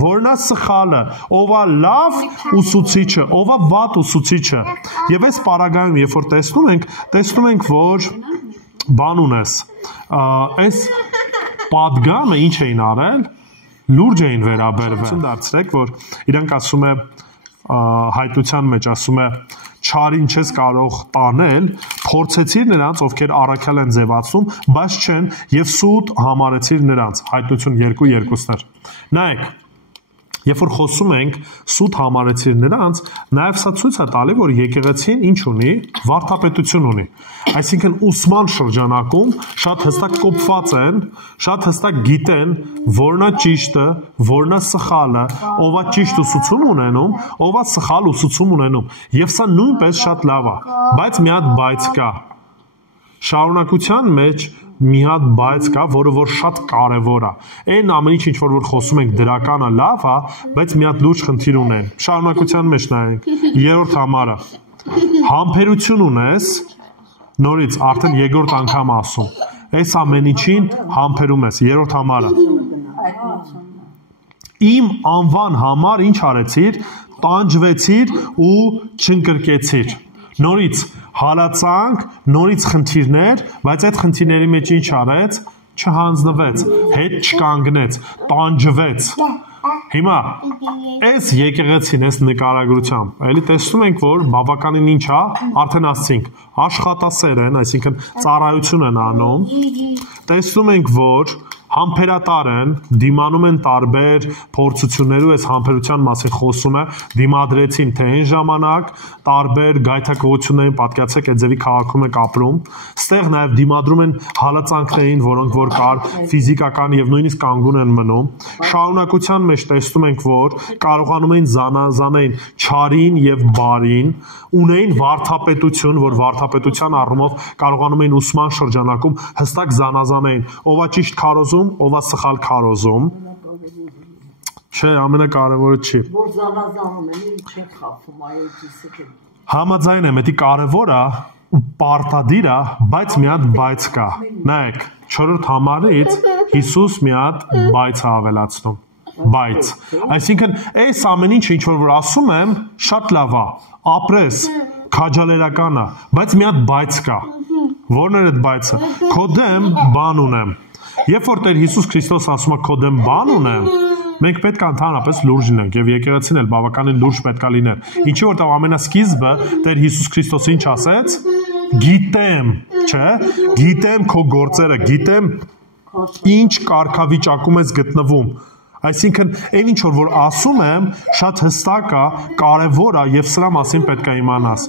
որն է սխալը, ով է լավ ուսուցիչը, ով է վատ ուսուցիչը։ Եվ այս պարագայում, երբ որ տեսնում ենք, որ բան ունես, այս պատգամը ինչ էին արել, լուրջ էին վերաբերվել։ Դարձրեք, որ իրանք ասում է հայտության մեջ ասում է չարին չես կարող տանել, փորձեցիր նրանց, ովքեր առաքյալ են ձևացում, բայց չեն, եւ սուտ համարեցիր նրանց, հայտնություն 2:2-ներ։ Նայեք, երբ որ խոսում ենք սուտ համարեցիր նրանց, նաեւ սա ցույց է տալի, որ եկեղեցին ինչ ունի, վարդապետություն ունի։ Այսինքն ուսման շրջանակում շատ հստակ կոփված են, շատ հստակ գիտեն, որն է ճիշտը, որն է սխալը, ով է ճիշտ ուսուցում ունենում, ով է սխալ ուսուցում ունենում։ Եվ սա նույնպես շատ լավ է, բայց մի հատ բայց կա։ Շարունակության մեջ մի հատ բայց կա, որը որ շատ կարևոր է։ Այն ամեն ինչ որ խոսում ենք դրականը լավ է, բայց մի հատ լուրջ խնդիր ունեն։ Շարունակության մեջ նայենք 3-րդ համարը։ Համբերություն ունես, նորից արդեն 2-րդ անգամ ասում։ Այս ամեն ինչին համբերում ես, 3-րդ համարը։ Իմ անվան համար ինչ արեցիր, տանջվեցիր ու չընկրկեցիր։ Նորից հալածանք, նորից խնդիրներ, բայց այդ խնդիրների մեջ ինչ արեց, չհանձնվեց, հետ չկանգնեց, տանջվեց։ Հիմա այս եկեղեցին, այս նկարագրությամբ, էլի տեսնում ենք, որ բավականին ինչ է, արդեն ասցինք, աշխատասեր են, այսինքն ծառայություն են անում, տեսնում ենք, որ համբերատար են, դիմանում են տարբեր փորձություններու, այս համբերության մասին խոսում է, դիմադրեցին թե այն ժամանակ, տարբեր գայթակղություններին պատկացեք այդ ձևի քաղաքում եք ապրում, ստեղ նաև դիմադրում են հալածանքներին, որոնք որ կար ֆիզիկական եւ նույնիսկ կանգուն են մնում, շարունակության մեջ տեսնում ենք, որ կարողանում էին զանազանեն չարին եւ բարին, ունեին վարդապետություն, որ վարդապետության առումով կարողանում էին ուսման շրջանակում հստակ զանազանեն, ով է ճիշտ քարոզում, ով է սխալ քարոզում։ Չէ, ամենակարևորը չի։ Որ զանազանում են, չեն խախտում, այո, դիսը։ Համաձայն եմ, դա կարևոր է ու պարտադիր է, բայց մի հատ բայց կա։ Նայեք, 4-րդ համարից Հիսուս մի հատ բայց է ավելացնում։ Բայց, այսինքն, այս ամեն ինչը ինչ որ ասում եմ, շատ լավ է, ապրես, քաջալերական է, բայց մի հատ բայց կա։ Որն է այդ բայցը։ Քո դեմ բան ունեմ։ Երբ որ Տեր Հիսուս Քրիստոս ասում է քո դեմ բան ունեմ, մենք պետք է ընդհանրապես լուրջ լինենք եւ եկեղեցին էլ բավականին լուրջ պետք է լիներ։ Ինչի որտեղ ամենասկիզբը Տեր Հիսուս Քրիստոսը ինչ ասեց։ Գիտեմ, չէ՞, գիտեմ քո գործերը, գիտեմ ինչ կարգավիճակում ես գտնվում։ Այսինքն, այն ինչ որ ասում եմ, շատ հստակ է, կարևոր է եւ սրա մասին պետք է իմանաս։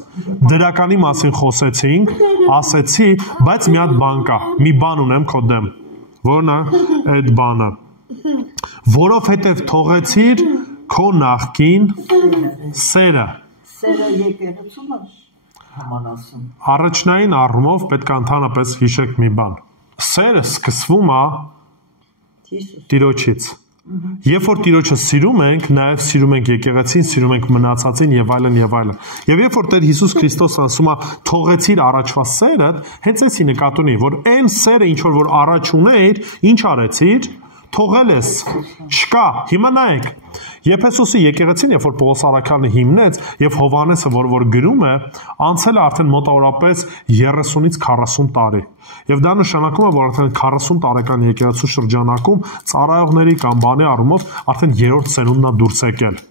Դրականի մասին խոսեցինք, ասեցի, բայց մի հատ բան կա, մի բան ունեմ քո դեմ։ Որն է այդ բանը։ Որովհետև թողեցիր քո նախկին սերը։ Սերը եկեղեցում է համանասում։ Առաջնային առումով պետք է ընդհանրապես հիշեք մի բան։ Սերը սկսվում է Տիրոջից, Երբ որ Տիրոջը սիրում ենք, նաև սիրում ենք եկեղեցին, սիրում ենք մնացածին եւ այլն եւ այլն։ Եվ երբ որ Տեր Հիսուս Քրիստոսը ասում է թողեցիր առաջվա սերը, հենց էսի նկատի ունի, որ այն սերը ինչ որ առաջ ունեիր, ինչ արեցիր, թողել ես, չկա։ Հիմա նայեք, Եփեսոսի եկեղեցին, երբ որ Պողոս առաքյալը հիմնեց եւ Հովհաննեսը, որ գրում է, անցել է արդեն մոտավորապես 30-ից 40 տարի։ Եվ դա նշանակում է, որ արդեն 40 տարեկան եկեղեցու շրջանակում ծառայողների կամ բանի առումով արդեն 3-րդ սերունդն է դուրս եկել։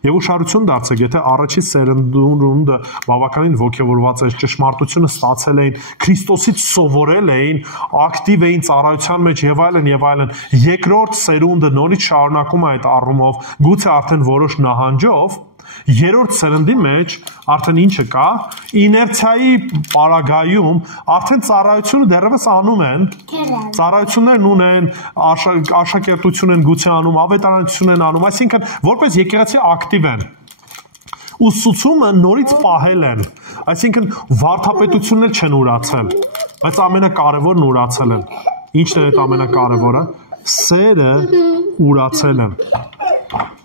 Եվ ուշադրություն դարձեք, եթե առաջի սերունդը բավականին ոգևորված էր, ճշմարտությունը ստացել էին, Քրիստոսից սովորել էին, ակտիվ էին ծառայության մեջ եւ այլն, երկրորդ սերունդը նորից շարունակում է այդ առումով, գուցե արդեն որոշ նահանջով, երրորդ սերնդի մեջ արդեն ինչը կա, իներցիայի պարագայում արդեն ծառայությունը դեռևս անում են, ծառայություններն ունեն, աշակերտություն են գուցե անում, ավետարանություն են անում, այսինքն որպես եկեղեցի ակտիվ են։ Ուսուցումը նորից պահել են, այսինքն վարդապետությունն էլ չեն ուրացել, բայց ամենակարևորն ուրացել են։ Ինչն է այդ ամենակարևորը։ Սերը ուրացել են։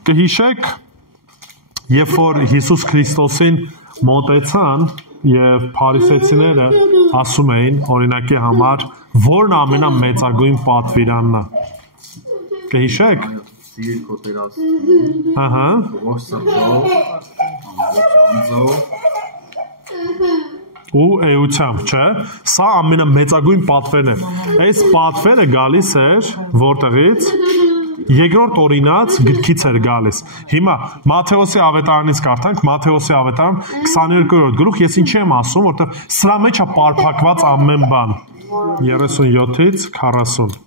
Կհիշեք, երբ որ Հիսուս Քրիստոսին մոտեցան եւ փարիսեցիները ասում էին օրինակի համար, որն ամենամեծագույն պատվիրանն է։ Կհիշեք։ Սիրիր քո Տեր Աստծուն։ Ահա։ Ողջ սրտով, ամբողջ անձով ու էությամբ, չէ՞։ Սա ամենամեծագույն պատվերն է։ Այս պատվերը գալիս էր որտեղից։ Երկրորդ օրինաց գրքից էր գալիս։ Հիմա Մատթեոսի ավետարանից կարդանք, Մատթեոսի ավետարան 22-րդ գլուխ, ես ինչի եմ ասում, որտեղ սրա մեջ է պարփակված ամեն բան։ 37-ից 40։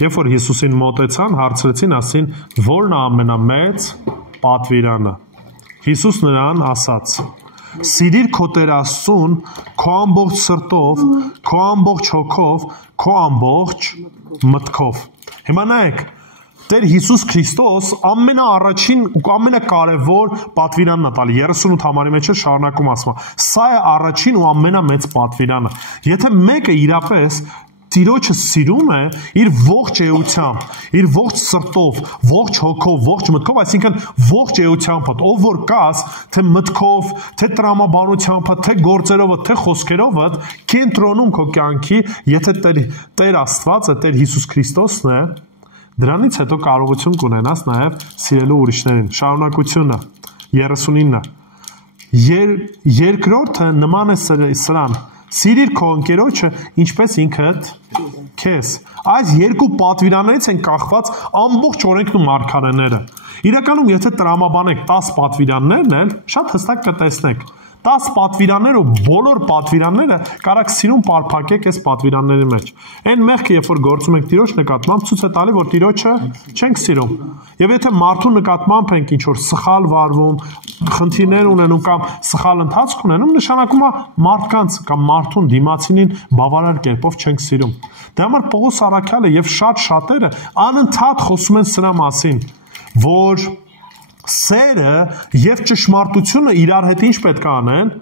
Երբ որ Հիսուսին մոտեցան, հարցրեցին, ասին, որն է ամենամեծ պատվիրանը։ Հիսուս նրան ասաց. Սիրիր քո Տեր Աստծուն, քո ամբողջ սրտով, քո ամբողջ հոգով, քո ամբողջ մտքով։ Հիմա նայեք, Տեր Հիսուս Քրիստոս ամենաառաջին ու ամենակարևոր պատվիրանն է տալի 38 համարի մեջ շարունակում ասում է սա է առաջին ու ամենամեծ պատվիրանը եթե մեկը իրապես Տիրոջը սիրում է իր ողջ էությամբ, իր ողջ սրտով, ողջ հոգով, ողջ մտքով, այսինքն ողջ էությամբ, ով որ կաս, թե մտքով, թե տրամաբանությամբ, թե գործերով, թե խոսքերով, կենտրոնում քո կյանքի, եթե Տեր Աստվածը, Տեր Հիսուս Քրիստոսն է, դրանից հետո կարողություն կունենաս նաև սիրելու ուրիշներին։ Շարունակությունը 39-ը։ Երկրորդը նման է սրան. Սիրիր քո ընկերոջը, ինչպես ինքդ քեզ։ Այս երկու պատվիրաններից են կախված ամբողջ օրենքն ու մարգարեները։ Իրականում, եթե տրամաբանեք 10 պատվիրաններն էլ, շատ հստակ կտեսնեք։ 10 պատվիրանները, բոլոր պատվիրանները կարաք սիրուն պարփակեք այս պատվիրանների մեջ։ Այն մեղքը, երբ որ գործում ենք Տիրոջ նկատմամբ, ցույց է տալի, որ Տիրոջը չենք սիրում։ Եվ եթե մարդու նկատմամբ ենք ինչ որ սխալ վարվում, խնդիրներ ունենում կամ սխալ ընթացք ունենում, նշանակում է մարդկանց կամ մարդուն դիմացինին բավարար կերպով չենք սիրում։ Դա համար Պողոս առաքյալը եւ շատ շատերը անընդհատ խոսում են սրա մասին, որ սերը եւ ճշմարտությունը իրար հետ ինչ պետք է անեն։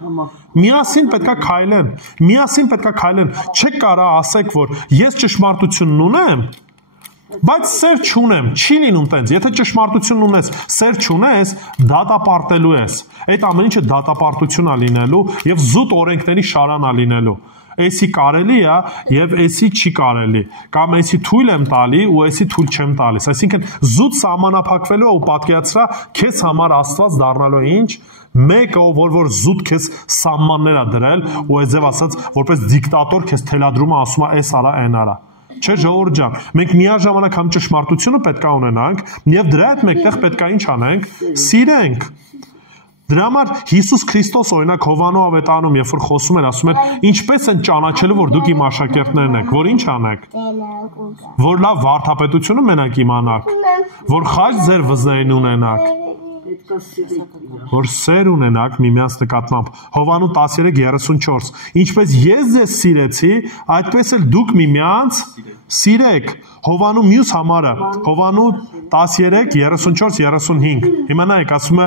Միասին պետք է քայլեն։ Միասին պետք է քայլեն։ Չեք կարա ասեք, որ ես ճշմարտությունն ունեմ, բայց սեր չունեմ։ Չի լինում տենց։ Եթե ճշմարտություն ունես, սեր չունես, դատապարտելու ես։ Այդ ամեն ինչը դատապարտություն է լինելու եւ զուտ օրենքների շարան է լինելու։ Էսի կարելի է եւ էսի չի կարելի կամ էսի թույլ եմ տալի ու էսի թույլ չեմ տալիս այսինքն զուտ սահմանափակվելու ու պատկերացրա քեզ համար Աստված դառնալու ինչ մեկը որ զուտ քեզ սահմաններ է դրել ու այդպես ասած որպես դիկտատոր քեզ թելադրում է ասում է էս արա այն արա չէ ժողովուրդ ջան մենք միաժամանակ համ ճշմարտությունը պետք է ունենանք եւ դրա հետ մեկտեղ պետք է ինչ անենք սիրենք Դրա համար Հիսուս Քրիստոս օրինակ Հովանո ավետարանում երբ որ խոսում էր ասում էր ինչպես են ճանաչելու որ դուք իմ աշակերտներն եք որ ինչ անեք որ լավ վարդապետությունը մենակ իմանաք որ խաչ ձեր վզներին ունենաք որ սեր ունենաք միմյանց նկատմամբ Հովանու 13:34 ինչպես ես ձեզ սիրեցի այդպես էլ դուք միմյանց սիրեք Հովանու մյուս համարը Հովանու 13:34-35 հիմա նայեք ասում է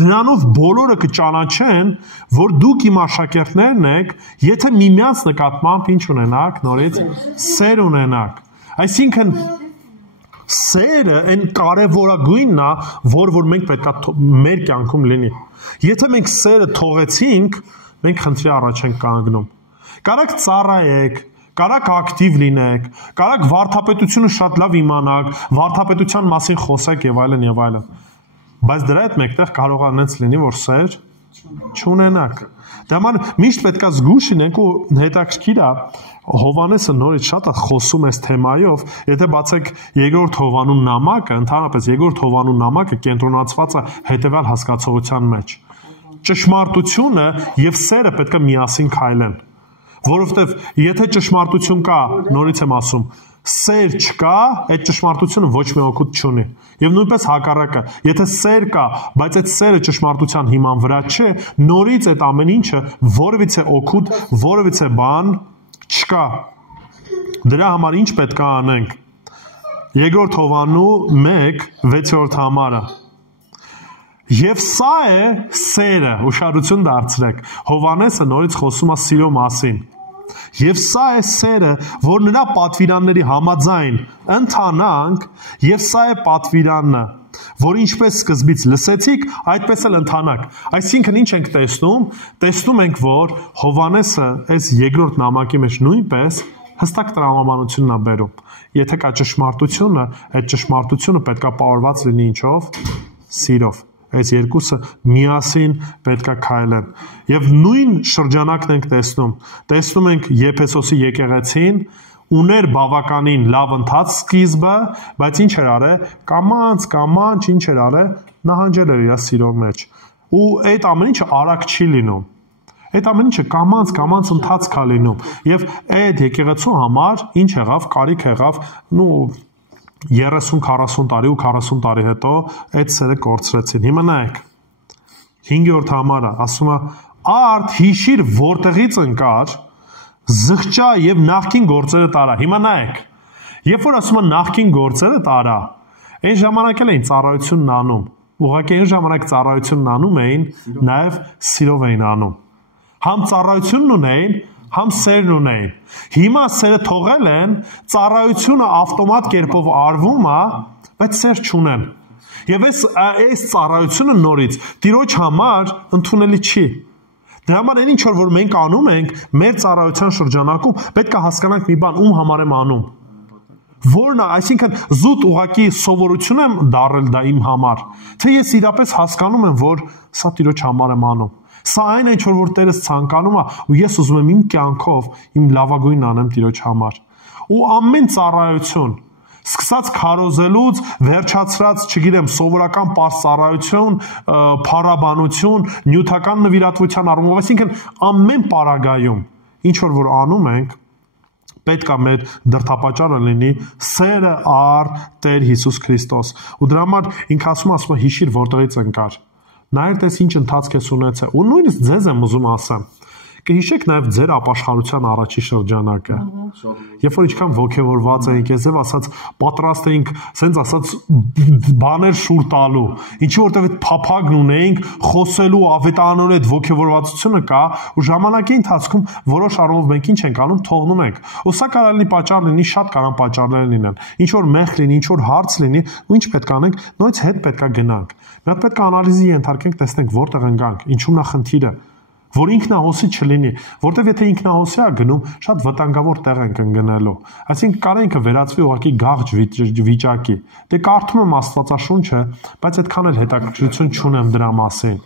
դրանով բոլորը կճանաչեն որ դուք իմ աշակերտներն եք եթե միմյանց նկատմամբ ինչ ունենաք նորից սեր ունենաք այսինքն Սերը այն կարևորագույնն է, որ մենք պետք է մեր կյանքում լինի։ Եթե մենք սերը թողեցինք, մենք խնդրի առաջ ենք կանգնում։ Կարաք ծառայեք, կարաք ակտիվ լինեք, կարաք վարդապետությունը շատ լավ իմանաք, վարդապետության մասին խոսեք եւ այլն եւ այլն։ Բայց դրա հետ մեկտեղ կարող է այնպես լինի, որ սեր չունենաք։ Դա համար միշտ պետք է զգուշ լինենք ու հետաքրքիր է Հովհաննեսը նորից շատ է խոսում այս թեմայով, եթե բացեք երկրորդ Հովհաննու նամակը, ընդհանրապես երկրորդ Հովհաննու նամակը կենտրոնացված է հետևյալ հասկացողության մեջ։ Ճշմարտությունը եւ սերը պետք է միասին քայլեն, որովհետեւ եթե ճշմարտություն կա, նորից եմ ասում, սեր չկա, այդ ճշմարտությունը ոչ մի օգուտ չունի։ Եվ նույնպես հակառակը, եթե սեր կա, բայց այդ սերը ճշմարտության հիման վրա չէ, նորից այդ ամեն ինչը որևիցե օգուտ, որևիցե բան չկա։ Դրա համար ինչ պետք է անենք։ Երկրորդ Հովհաննու 1:6 համարը։ Եվ սա է սերը, ուշադրություն դարձրեք։ Հովհաննեսը նորից խոսում է սիրո մասին։ Եվ սա է սերը, որ նրա պատվիրանների համաձայն ընթանանք, եւ սա է պատվիրանը, որ ինչպես սկզբից լսեցիք, այդպես էլ ընթանաք։ Այսինքն ինչ ենք տեսնում։ Տեսնում ենք, որ Հովհաննեսը այս երկրորդ նամակի մեջ նույնպես հստակ տրամաբանությունն է բերում։ Եթե կա ճշմարտությունը, այդ ճշմարտությունը պետք է պարուրված լինի ինչով։ Սիրով։ Այս երկուսը միասին պետք է քայլեն։ Եւ նույն շրջանակն ենք տեսնում։ Տեսնում ենք Եփեսոսի եկեղեցին ուներ բավականին լավ ընթաց սկիզբը, բայց ինչ էր արել, կամած ինչ էր արել, նահանջել էր իր սիրո մեջ։ Ու այդ ամեն ինչը արագ չի լինում։ Այդ ամեն ինչը կամած ընթացք է լինում։ Եվ այդ եկեղեցու համար ինչ եղավ, կարիք եղավ, 30-40 տարի ու 40 տարի հետո այդ սերը կորցրեցին։ Հիմա նայեք 5-րդ համարը ասում է արդ հիշիր որտեղից ընկար զղջա եւ նախքին գործերը տարա։ Հիմա նայեք երբ որ ասում է նախքին գործերը տարա այն ժամանակ էլ էին ծառայությունն անում ուղղակի այն ժամանակ ծառայությունն անում էին նաեւ սիրով էին անում համ ծառայությունն ունեին համ սերն ունեին։ Հիմա սերը թողել են, ծառայությունը ավտոմատ կերպով արվում է, բայց սեր չունեն։ Եվ այս ծառայությունը նորից Տիրոջ համար ընդունելի չի։ Դրա համար այն ինչ որ մենք անում ենք, մեր ծառայության շրջանակում պետք է հասկանանք մի բան, ում համար եմ անում։ Որն է, այսինքն զուտ ուղակի սովորություն եմ դառել դա իմ համար, թե ես իրապես հասկանում եմ, որ սա Տիրոջ համար եմ անում։ Սա այն է, որ Տերս ցանկանում է, ու ես ուզում եմ իմ կյանքով իմ լավագույնն անեմ Տիրոջ համար։ Ու ամեն ծառայություն, սկսած քարոզելուց, վերջացրած, չգիտեմ, սովորական պարզ ծառայություն, փառաբանություն, նյութական նվիրատվության առումով, այսինքն ամեն պարագայում, ինչ որ անում ենք, պետք է մեր դրդապատճառը լինի սերը առ Տեր Հիսուս Քրիստոս։ Ու դրա համար ինքը ասում է հիշիր որտեղից ընկար։ Նայր տես ինչ ընթացք ես ունեցել ու նույնիսկ ձեզ եմ ուզում ասեմ կհիշեք նաև ձեր ապաշխարության առաջի շրջանակը երբ որ ինչքան ոգևորված էինք ես եւ ասած պատրաստ էինք սենց ասած բաներ շուր տալու ինչի որտեվ այդ փափագն ունեինք խոսելու ավետարանորեն այդ ոգևորվածությունը կա ու ժամանակի ընթացքում որոշ առումով մենք ինչ ենք անում թողնում ենք ու սա կարող լինի պատճառ լինի շատ կարան պատճառներ լինեն ինչ որ մեղ լինի ինչ որ հարց լինի ու ինչ պետք է անենք նույնիսկ հետ պետք է գնանք Մենք պետք է անալիզի ենթարկենք, տեսնենք որտեղ ընկանք, ինչումն է խնդիրը, որ ինքնահոսի չլինի, որտեվ եթե ինքնահոսի է գնում, շատ վտանգավոր տեղ ենք ընկնելու։ Այսինքն կարող ինքը վերածվի ուղղակի գաղջ վիճակի։ Դե կարդում եմ Աստվածաշունչը, բայց այդքան էլ հետաքրքրություն չունեմ դրա մասին։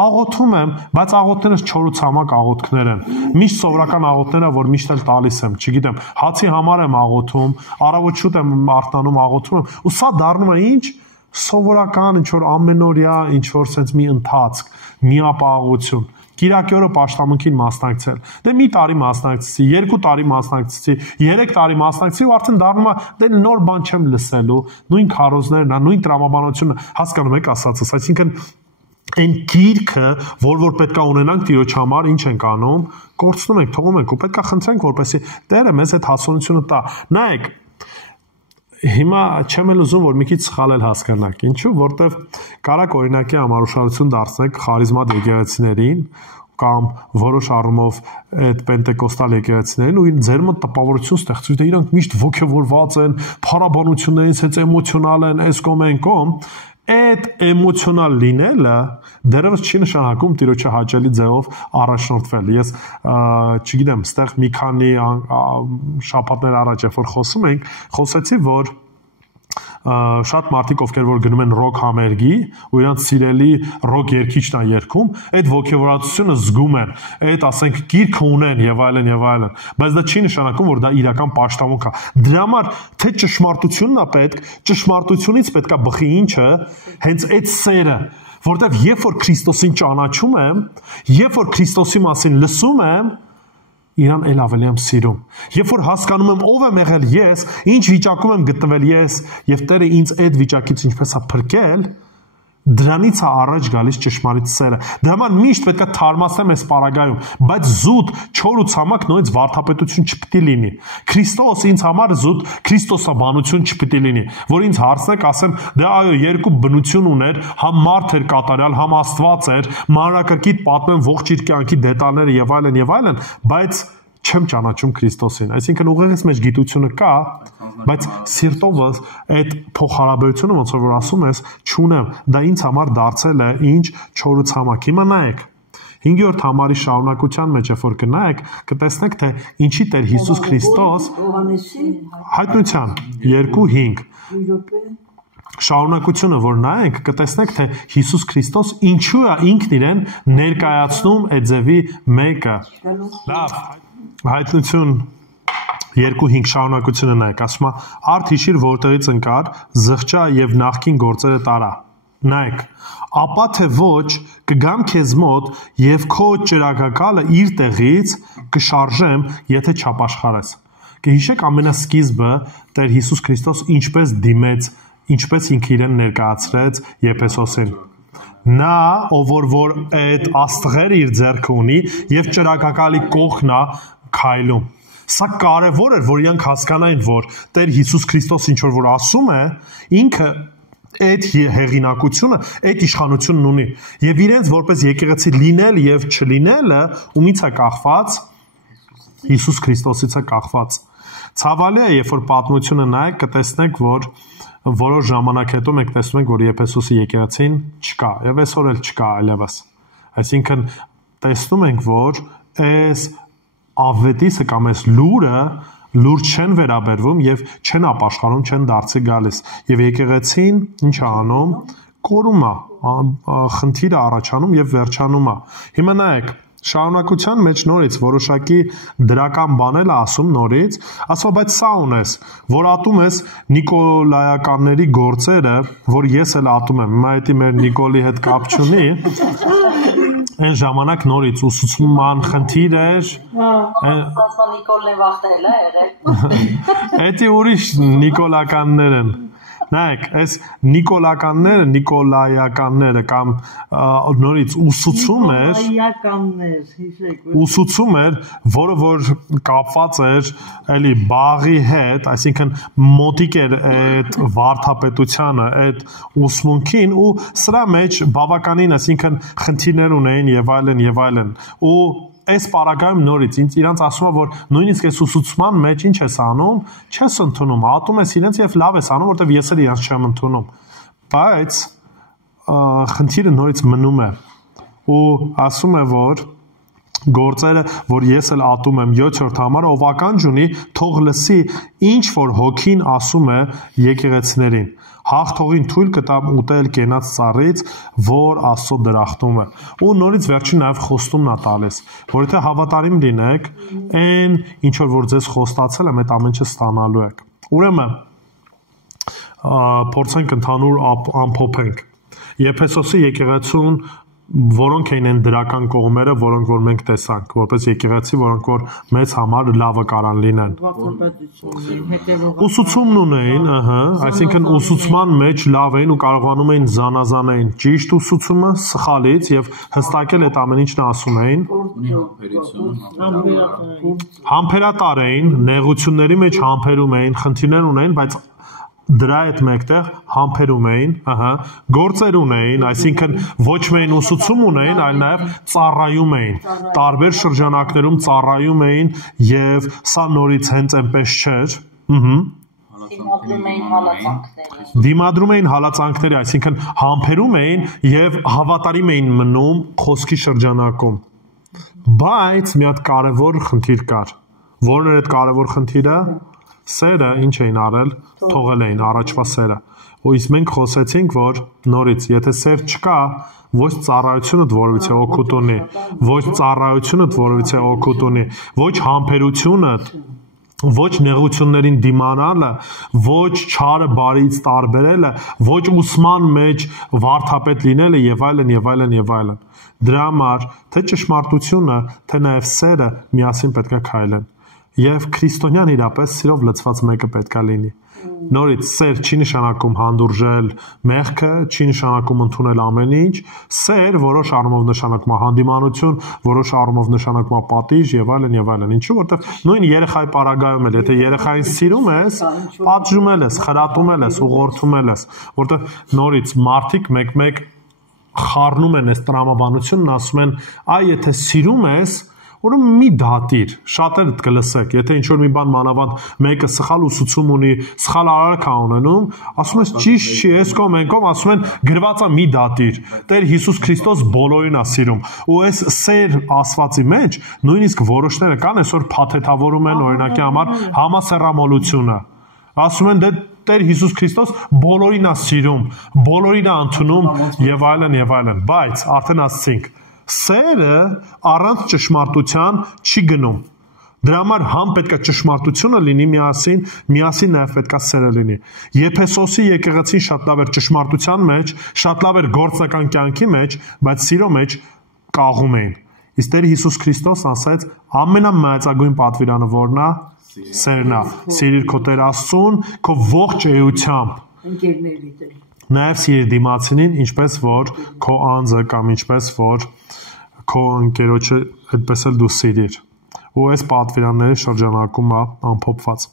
Աղոթում եմ, բայց աղոթներս չորուցամակ աղոթքներ են։ Միշտ սովորական աղոթները, որ միշտ էլ տալիս եմ, չգիտեմ, հացի համար եմ աղոթում, առավոտ շուտ եմ արտանում աղոթում եմ, ու սա դառնում է ինչ սովորական ինչ որ ամենօրյա ինչ որ sense մի ընթացք, միապաղություն, Կիրակի օրը պաշտամունքին մասնակցել։ Դե մի տարի մասնակցեցի, 2 տարի մասնակցեցի, 3 տարի մասնակցեցի ու արդեն դառնում է դե նոր բան չեմ լսելու, նույն քարոզներն, նույն տրամաբանությունը, հասկանում եք ասածս, այսինքն այն գիրքը, որ պետք է ունենանք Տիրոջ համար, ինչ ենք անում, կորցնում ենք, թողում ենք ու պետք է խնդրենք, որպեսզի Տերը մեզ այդ հասունությունը տա։ Նայեք Հիմա չեմ էլ ուզում որ մի քիչ սխալ էլ հասկանաք ինչու որտեվ կարակ օրինակի համար ուշադրություն դարձնեք խարիզմատ եկեղեցիներին կամ որոշ առումով այդ պենտեկոստալ եկեղեցիներին ու ձեր մոտ տպավորություն ստեղծվի, թե իրանք միշտ ոգևորված են, փառաբանություններից հենց էմոցիոնալ են, այս կողմ այն կողմ, այդ էմոցիոնալ լինելը դեռևս չի նշանակում Տիրոջը հաճելի ձևով առաջնորդվել։ Ես չգիտեմ, ստեղ մի քանի շաբաթներ առաջ երբ որ խոսում ենք, խոսեցի, որ շատ մարդիկ ովքեր որ գնում են ռոք համերգի ու իրանց սիրելի ռոք երգիչն է երգում, այդ ոգևորվածությունը զգում են, այդ ասենք գիրքը ունեն եւ այլն, բայց դա չի նշանակում, որ դա իրական պաշտամունք է։ Դրա համար թե ճշմարտությունն է պետք, ճշմարտությունից պետք է բխի ինչը, հենց այդ սերը, որտեվ երբ որ Քրիստոսին ճանաչում եմ, երբ որ Քրիստոսի մասին լսում եմ, իրան էլ ավելի եմ սիրում։ Երբ որ հասկանում եմ ով եմ եղել ես, ինչ վիճակում եմ գտնվել ես, եւ Տերը ինձ այդ վիճակից ինչպես է փրկել, դրանից է առաջ գալիս ճշմարիտ սերը։ Դրա համար միշտ պետք է թարմացնեմ այս պարագայում, բայց զուտ, չոր ու ցամաք նույնց վարդապետություն չպիտի լինի։ Քրիստոս ինձ համար զուտ քրիստոսաբանություն չպիտի լինի, որ ինձ հարցնեք, ասեմ, դե այո, երկու բնություն ուներ, համ մարդ էր կատարյալ, համ Աստված էր, մանրակրկիտ պատմեմ ողջ իր կյանքի դետալները եւ այլն, բայց չեմ ճանաչում Քրիստոսին։ Այսինքն ուղեղից մեջ գիտությունը կա, բայց սիրտովս այդ փոխհարաբերությունը ոնց որ ասում ես, չունեմ։ Դա ինձ համար դարձել է ինչ չոր ու ցամաք։ Հիմա նայեք 5-րդ համարի շարունակության մեջ երբ որ գնայեք, կտեսնեք թե ինչի Տեր Հիսուս Քրիստոս Հայտնության 2:5 շարունակությունը որ նայենք, կտեսնեք թե Հիսուս Քրիստոս ինչու է ինքն իրեն ներկայացնում այդ ձևի մեկը։ Լավ, Հայտնություն 2:5 շարունակությունը նայեք, ասում է արդ հիշիր որտեղից ընկար, զղջա եւ նախքին գործերը տարա։ Նայեք, ապա թե ոչ կգամ քեզ մոտ եւ քո ճրագակալը իր տեղից կշարժեմ, եթե չապաշխարես։ Կհիշեք ամենասկիզբը Տեր Հիսուս Քրիստոս ինչպես դիմեց, ինչպես ինքը իրեն ներկայացրեց Եփեսոսին։ Նա, ով որ այդ աստղերը իր ձեռքը ունի եւ ճրագակալի կողքն է քայլում։ Սա կարևոր էր, որ իրանք հասկանային, որ Տեր Հիսուս Քրիստոս ինչ որ ասում է, ինքը այդ հեղինակությունը, այդ իշխանությունն ունի։ Եվ իրենց որպես եկեղեցի լինել եւ չլինելը ումից է կախված, Հիսուս Քրիստոսից է կախված։ Ցավալի է, երբ որ պատմությունը նայեք, կտեսնեք, որ որոշ ժամանակ հետո մենք տեսնում ենք, որ Եփեսոսի եկեղեցին չկա, եւ այսօր էլ չկա այլևս։ Այսինքն տեսնում ենք, որ այս ավետիսը կամ այս լուրջ չեն վերաբերվում եւ չեն ապաշխարում, չեն դարձի գալիս։ Եվ եկեղեցին ինչ է անում, կորում է, խնդիրը առաջանում եւ վերջանում է։ Հիմա նայեք, շարունակության մեջ նորից որոշակի դրական բանել ասում նորից, ասում բայց սա ունես, որ ատում ես Նիկոլայականների գործերը, որ ես էլ ատում եմ, հիմա դա մեր Նիկոլի հետ կապ չունի, այն ժամանակ նորից ուսուցման խնդիր էր, Նիկոլն է վախտել է եղել։ Դա ուրիշ Նիկոլականներ են։ Նայեք, այս Նիկոլայականները կամ նորից ուսուցում էր, որը որ կապված էր էլի բաղի հետ, այսինքն մոտիկ էր այդ վարդապետությանը, այդ ուսմունքին ու սրա մեջ բավականին, այսինքն խնդիրներ ունեին եւ այլն, ու այս պարագայում նորից իրանց ասում է, որ նույնիսկ այս ուսուցման մեջ ինչ ես անում, չես ընդունում, ատում ես իրենց եւ լավ ես անում, որտեվ ես էլ իրենց չեմ ընդունում։ Բայց խնդիրը նորից մնում է ու ասում է, որ գործերը, որ ես էլ ատում եմ 7-րդ համարը, ով ականջ ունի, թող լսի, ինչ որ հոգին ասում է եկեղեցիներին։ Հաղթողին թույլ կտամ ուտել կենաց ծառից, որ Աստծո դրախտում է։ Ու նորից վերջին նաև խոստումն է տալիս, որ եթե հավատարիմ լինեք, այն ինչ որ ձեզ խոստացել եմ, այդ ամեն ինչը ստանալու եք։ Ուրեմն փորձենք ընդհանուր ամփոփենք։ Եփեսոսի եկեղեցուն որոնք էին այն դրական կողմերը, որոնք որ մենք տեսանք, որպես եկեղեցի, որոնք որ մեծ համար լավը կարան լինեն։ Ուսուցումն ունեին, այսինքն ուսուցման մեջ լավ էին ու կարողանում էին զանազանել ճիշտ ուսուցումը սխալից եւ հստակել այդ ամեն ինչն ասում էին։ Համբերատար էին, նեղությունների մեջ համբերում էին, խնդիրներ ունեին, բայց դրա հետ մեկտեղ համբերում էին, գործեր ունեին, այսինքն ոչ միայն ուսուցում ունեին, այլ նաև ծառայում էին, տարբեր շրջանակներում ծառայում էին եւ սա նորից հենց այնպես չէր, դիմադրում էին հալածանքների, այսինքն համբերում էին եւ հավատարիմ էին մնում խոսքի շրջանակում, բայց մի հատ կարևոր խնդիր կար, որն էր այդ կարևոր խնդիրը, սերը ինչ էին արել, թողել էին առաջվա սերը, ու իսկ մենք խոսեցինք, որ նորից, եթե սեր չկա, ոչ ծառայությունդ որևիցե օգուտ ունի, ոչ ծառայությունդ որևիցե օգուտ ունի, ոչ համբերությունդ, ոչ նեղություններին դիմանալը, ոչ չարը բարիից տարբերելը, ոչ ուսման մեջ վարդապետ լինելը եւ այլն եւ այլն եւ այլն։ Դրա համար թե ճշմարտությունը, թե նաեւ սերը միասին պետք է քայլեն։ Եվ քրիստոնյան իրապես սիրով լցված մեկը պետք է լինի։ Նորից սեր չի նշանակում հանդուրժել մեղքը, չի նշանակում ընդունել ամեն ինչ, սեր որոշ առումով նշանակում է հանդիմանություն, որոշ առումով նշանակում է պատիժ եւ այլն եւ այլն։ Ինչու՞ որտեվ նույն երեխայի պարագայում էլ, եթե երեխային սիրում ես, պատժում ես, խրատում ես, ուղղորդում ես, որտեվ նորից մարդիկ մեկ-մեկ խառնում են այս տրամաբանությունն, ասում են, այ եթե սիրում ես, ուրեմն մի դատիր, շատերդ կլսեք, եթե ինչ-որ մի բան մանավանդ մեկը սխալ ուսուցում ունի, սխալ արարք է ունենում, ասում ես ճիշտ չի, այս կողմ այն կողմ, ասում են գրված է մի դատիր, Տեր Հիսուս Քրիստոս բոլորին է սիրում, ու այս սեր ասվածի մեջ նույնիսկ որոշները կան, այսօր փաթեթավորում են օրինակի համար համասեռամոլությունը, ասում են դե Տեր Հիսուս Քրիստոս բոլորին է սիրում, բոլորին է ընդունում եւ այլն, բայց արդեն ասացինք սերը առանց ճշմարտության չի գնում։ Դրա համար համ պետք է ճշմարտությունը լինի միասին նաև պետք է սերը լինի։ Եփեսոսի եկեղեցին շատ լավ էր ճշմարտության մեջ, շատ լավ էր գործնական կյանքի մեջ, բայց սիրո մեջ կաղում էին։ Իսկ Տեր Հիսուս Քրիստոս ասաց ամենամեծագույն պատվիրանը որն է։ Սերն է։ Սիրիր քո Տեր Աստծուն, քո ողջ էությամբ։ Ընկերներիդ էլ։ Նաև սիրիր դիմացինին, ինչպես որ քո անձը կամ ինչպես որ քո ընկերոջը այդպես էլ դու սիրիր։ Ու այս պատվիրանների շրջանակում է ամփոփված։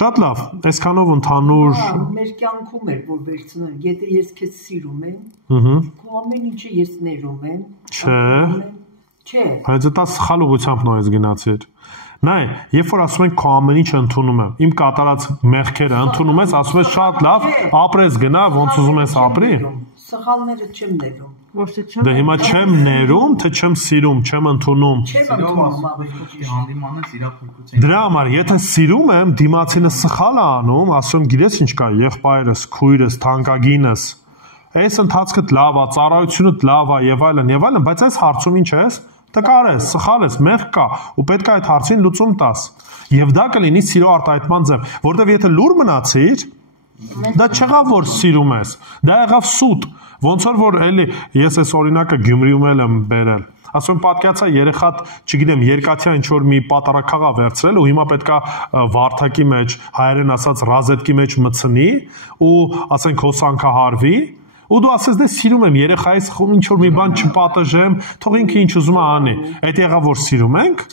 Շատ լավ, այսքանով ընդհանուր մեր կյանքում էր որ վերցնեն, եթե ես քեզ սիրում եմ, քո ամեն ինչը ես ներում եմ։ Չէ։ Բայց դա սխալ ուղղությամբ նույնիսկ գնացիր։ Նայ, երբ որ ասում են քո ամեն ինչը ընդունում եմ, իմ կատարած մեղքերը ընդունում ես, ասում ես շատ լավ, ապրես գնա, ոնց ուզում ես ապրի։ Սխալները չեմ ներում։ Դե հիմա չեմ ներում, թե չեմ սիրում, չեմ ընդունում։ Դրա համար, եթե սիրում եմ, դիմացինը սխալ է անում, ասում գիտես ինչ կա, եղբայրս, քույրս, թանկագինս, այս ընթացքը լավ է, ծառայությունդ լավ է եւ այլն, բայց այս հարցում ինչ ես։ Տկար ես, սխալ ես, մեղք կա ու պետք է այդ հարցին լուծում տաս։ Եվ դա կլինի սիրո արտահայտման ձև, որտեղ եթե լուր մնացիր, դա չեղավ որ սիրում ես, դա եղավ սուտ, ոնց որ էլի ես այս օրինակը Գյումրիում եմ բերել։ Ասում պատկացա երեխատ, չգիտեմ, երկաթյա ինչ որ մի պատարակաղ է վերցրել ու հիմա պետքա վարդակի մեջ, հայերեն ասած ռազետկի մեջ մցնի ու ասենք հոսանքահարվի ու դու ասես դե սիրում եմ երեխայից ինչ որ մի բան չպատժեմ, թող ինքը ինչ ուզում է անի։ Այդ եղավ որ սիրում ենք։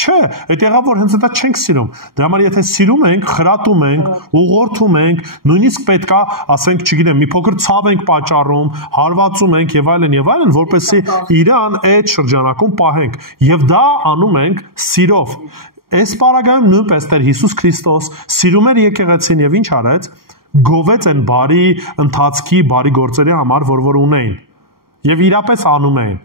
Չէ, այդ եղավ որ հենց դա չենք սիրում։ Դրա համար եթե սիրում ենք, խրատում ենք, ուղղորդում ենք, նույնիսկ պետքա, ասենք, չգիտեմ, մի փոքր ցավ ենք պատճառում, հարվածում ենք եւ այլն, որպեսզի իրան այդ շրջանակում պահենք։ Եվ դա անում ենք սիրով։ Այս պարագայում նույնպես Տեր Հիսուս Քրիստոս սիրում էր եկեղեցին եւ ինչ արեց։ Գովեց են բարի ընթացքի, բարի գործերի համար, որ ունեին։ Եվ իրապես անում էին։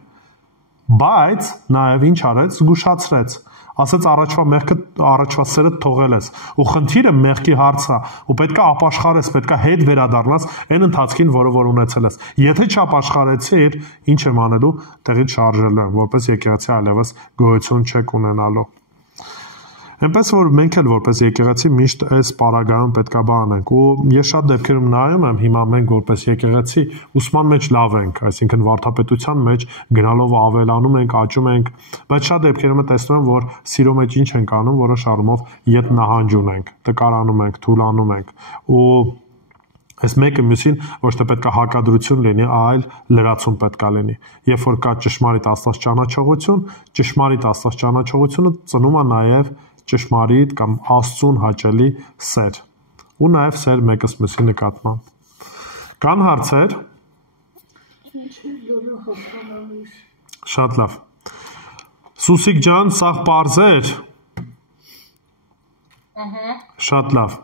Բայց նաև ինչ արեց, զգուշացրեց։ Ասեց առաջվա մեղքը, առաջվա սերը թողել ես։ Ու խնդիրը մեղքի հարցը, ու պետքա ապաշխարես, պետքա հետ վերադառնաս այն ընթացքին, որ ունեցել ես։ Եթե չապաշխարեցիր, ինչ եմ անելու, տեղից շարժել եմ, որպես եկեղեցի այլևս գոյություն չեք ունենալու։ Այնպես որ մենք էլ որպես եկեղեցի միշտ այս պարագայում պետքա բանենք ու ես շատ դեպքերում նայում եմ հիմա մենք որպես եկեղեցի ուսման մեջ լավ ենք, այսինքն վարդապետության մեջ գնալով ավելանում ենք, աճում ենք, բայց շատ դեպքերում տեսնում եմ, որ սիրո մեջ ինչ ենք անում, որոշ առումով ետ նահանջ ունենք, տկարանում ենք, թուլանում ենք ու այս մեկը մյուսին ոչ թե պետք է հակադրություն լինի, այլ լրացում պետք է լինի։ Երբ որ կա ճշմարիտ Աստված ճանաչողություն, ճշմարիտ Աստված ճանաչողությունը ծնում է նաև ճշմարիտ կամ Աստծուն հաճելի սեր։ ու նաև սեր մեկս մյուսի նկատմամբ։ Կան հարցեր։ Շատ լավ։ Սուսիկ ջան, սաղ պարզ էր։ Շատ լավ։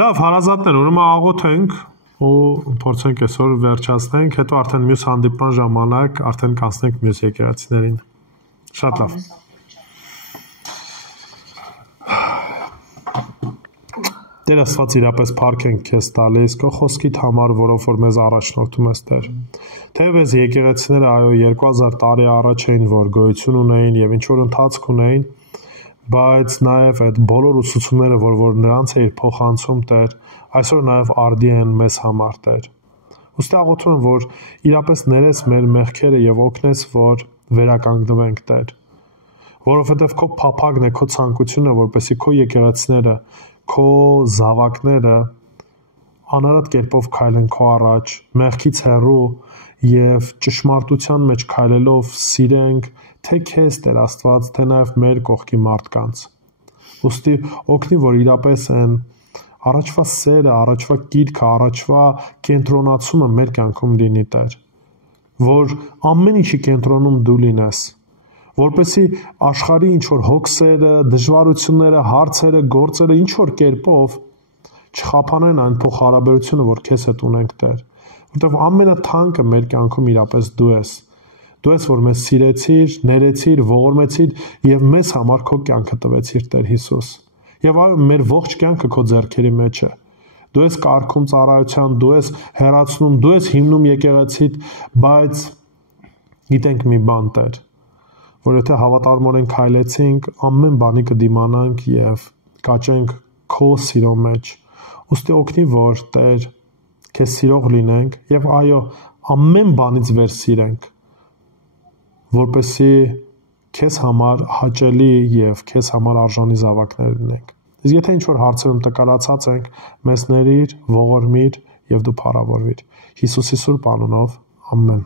Լավ, հարազատներ, ուրեմն աղոթենք ու փորձենք այսօր վերջացնենք, հետո արդեն մյուս հանդիպման ժամանակ արդեն կանցնենք մյուս եկեղեցիներին։ Շատ լավ։ Տեր Աստված իրապես փառք ենք քեզ տալիս քո խոսքիդ համար, որով որ մեզ առաջնորդում ես Տեր։ Թեև այս եկեղեցիները այո 2000 տարի առաջ էին, որ գոյություն ունեին եւ ինչ որ ընթացք ունեին, բայց նաեւ այդ բոլոր ուսուցումները, որ նրանց էր փոխանցում Տեր, այսօր նաեւ արդի են մեզ համար Տեր։ Ոստի աղոթում եմ, որ իրապես ներես մեր մեղքերը եւ օգնես, որ վերականգնվենք Տեր։ Որովհետեւ քո փափագն է, քո ցանկությունն է, որպեսզի քո եկեղեցիները քո զավակները անարատ կերպով քայլեն քո առաջ, մեղքից հեռու եւ ճշմարտության մեջ քայլելով սիրենք թե քեզ Տեր Աստված, թե նաեւ մեր կողքի մարդկանց։ Ոստի օգնի, որ իրապես են առաջվա սերը, առաջվա կիրքը, առաջվա կենտրոնացումը մեր կյանքում լինի Տեր, որ ամեն ինչի կենտրոնում դու լինես, որպեսզի աշխարհի ինչ որ հոգսերը, դժվարությունները, հարցերը, գործերը ինչ որ կերպով չխափանեն այն փոխհարաբերությունը, որ քեզ հետ ունենք Տեր, որտեղ ամենաթանկը մեր կյանքում իրապես դու ես։ Դու ես, որ մեզ սիրեցիր, ներեցիր, ողորմեցիր եւ մեզ համար քո կյանքը տվեցիր Տեր Հիսուս։ Եվ այո, մեր ողջ կյանքը քո ձեռքերի մեջ է։ Դու ես կարգում ծառայության, դու ես հեռացնում, դու ես հիմնում եկեղեցիդ, բայց գիտենք մի բան Տեր, որ եթե հավատարմորեն քայլեցինք, ամեն բանի կդիմանանք եւ կաճենք քո սիրո մեջ։ Ոստի օգնի, որ Տեր քեզ սիրող լինենք եւ այո, ամեն բանից վեր սիրենք, որպեսզի քեզ համար հաճելի եւ քեզ համար արժանի զավակներ լինենք։ Իսկ եթե ինչ-որ հարցերում տկարացած ենք, մեզ ներիր, ողորմիր եւ դու փառավորվիր։ Հիսուսի սուրբ անունով, ամեն։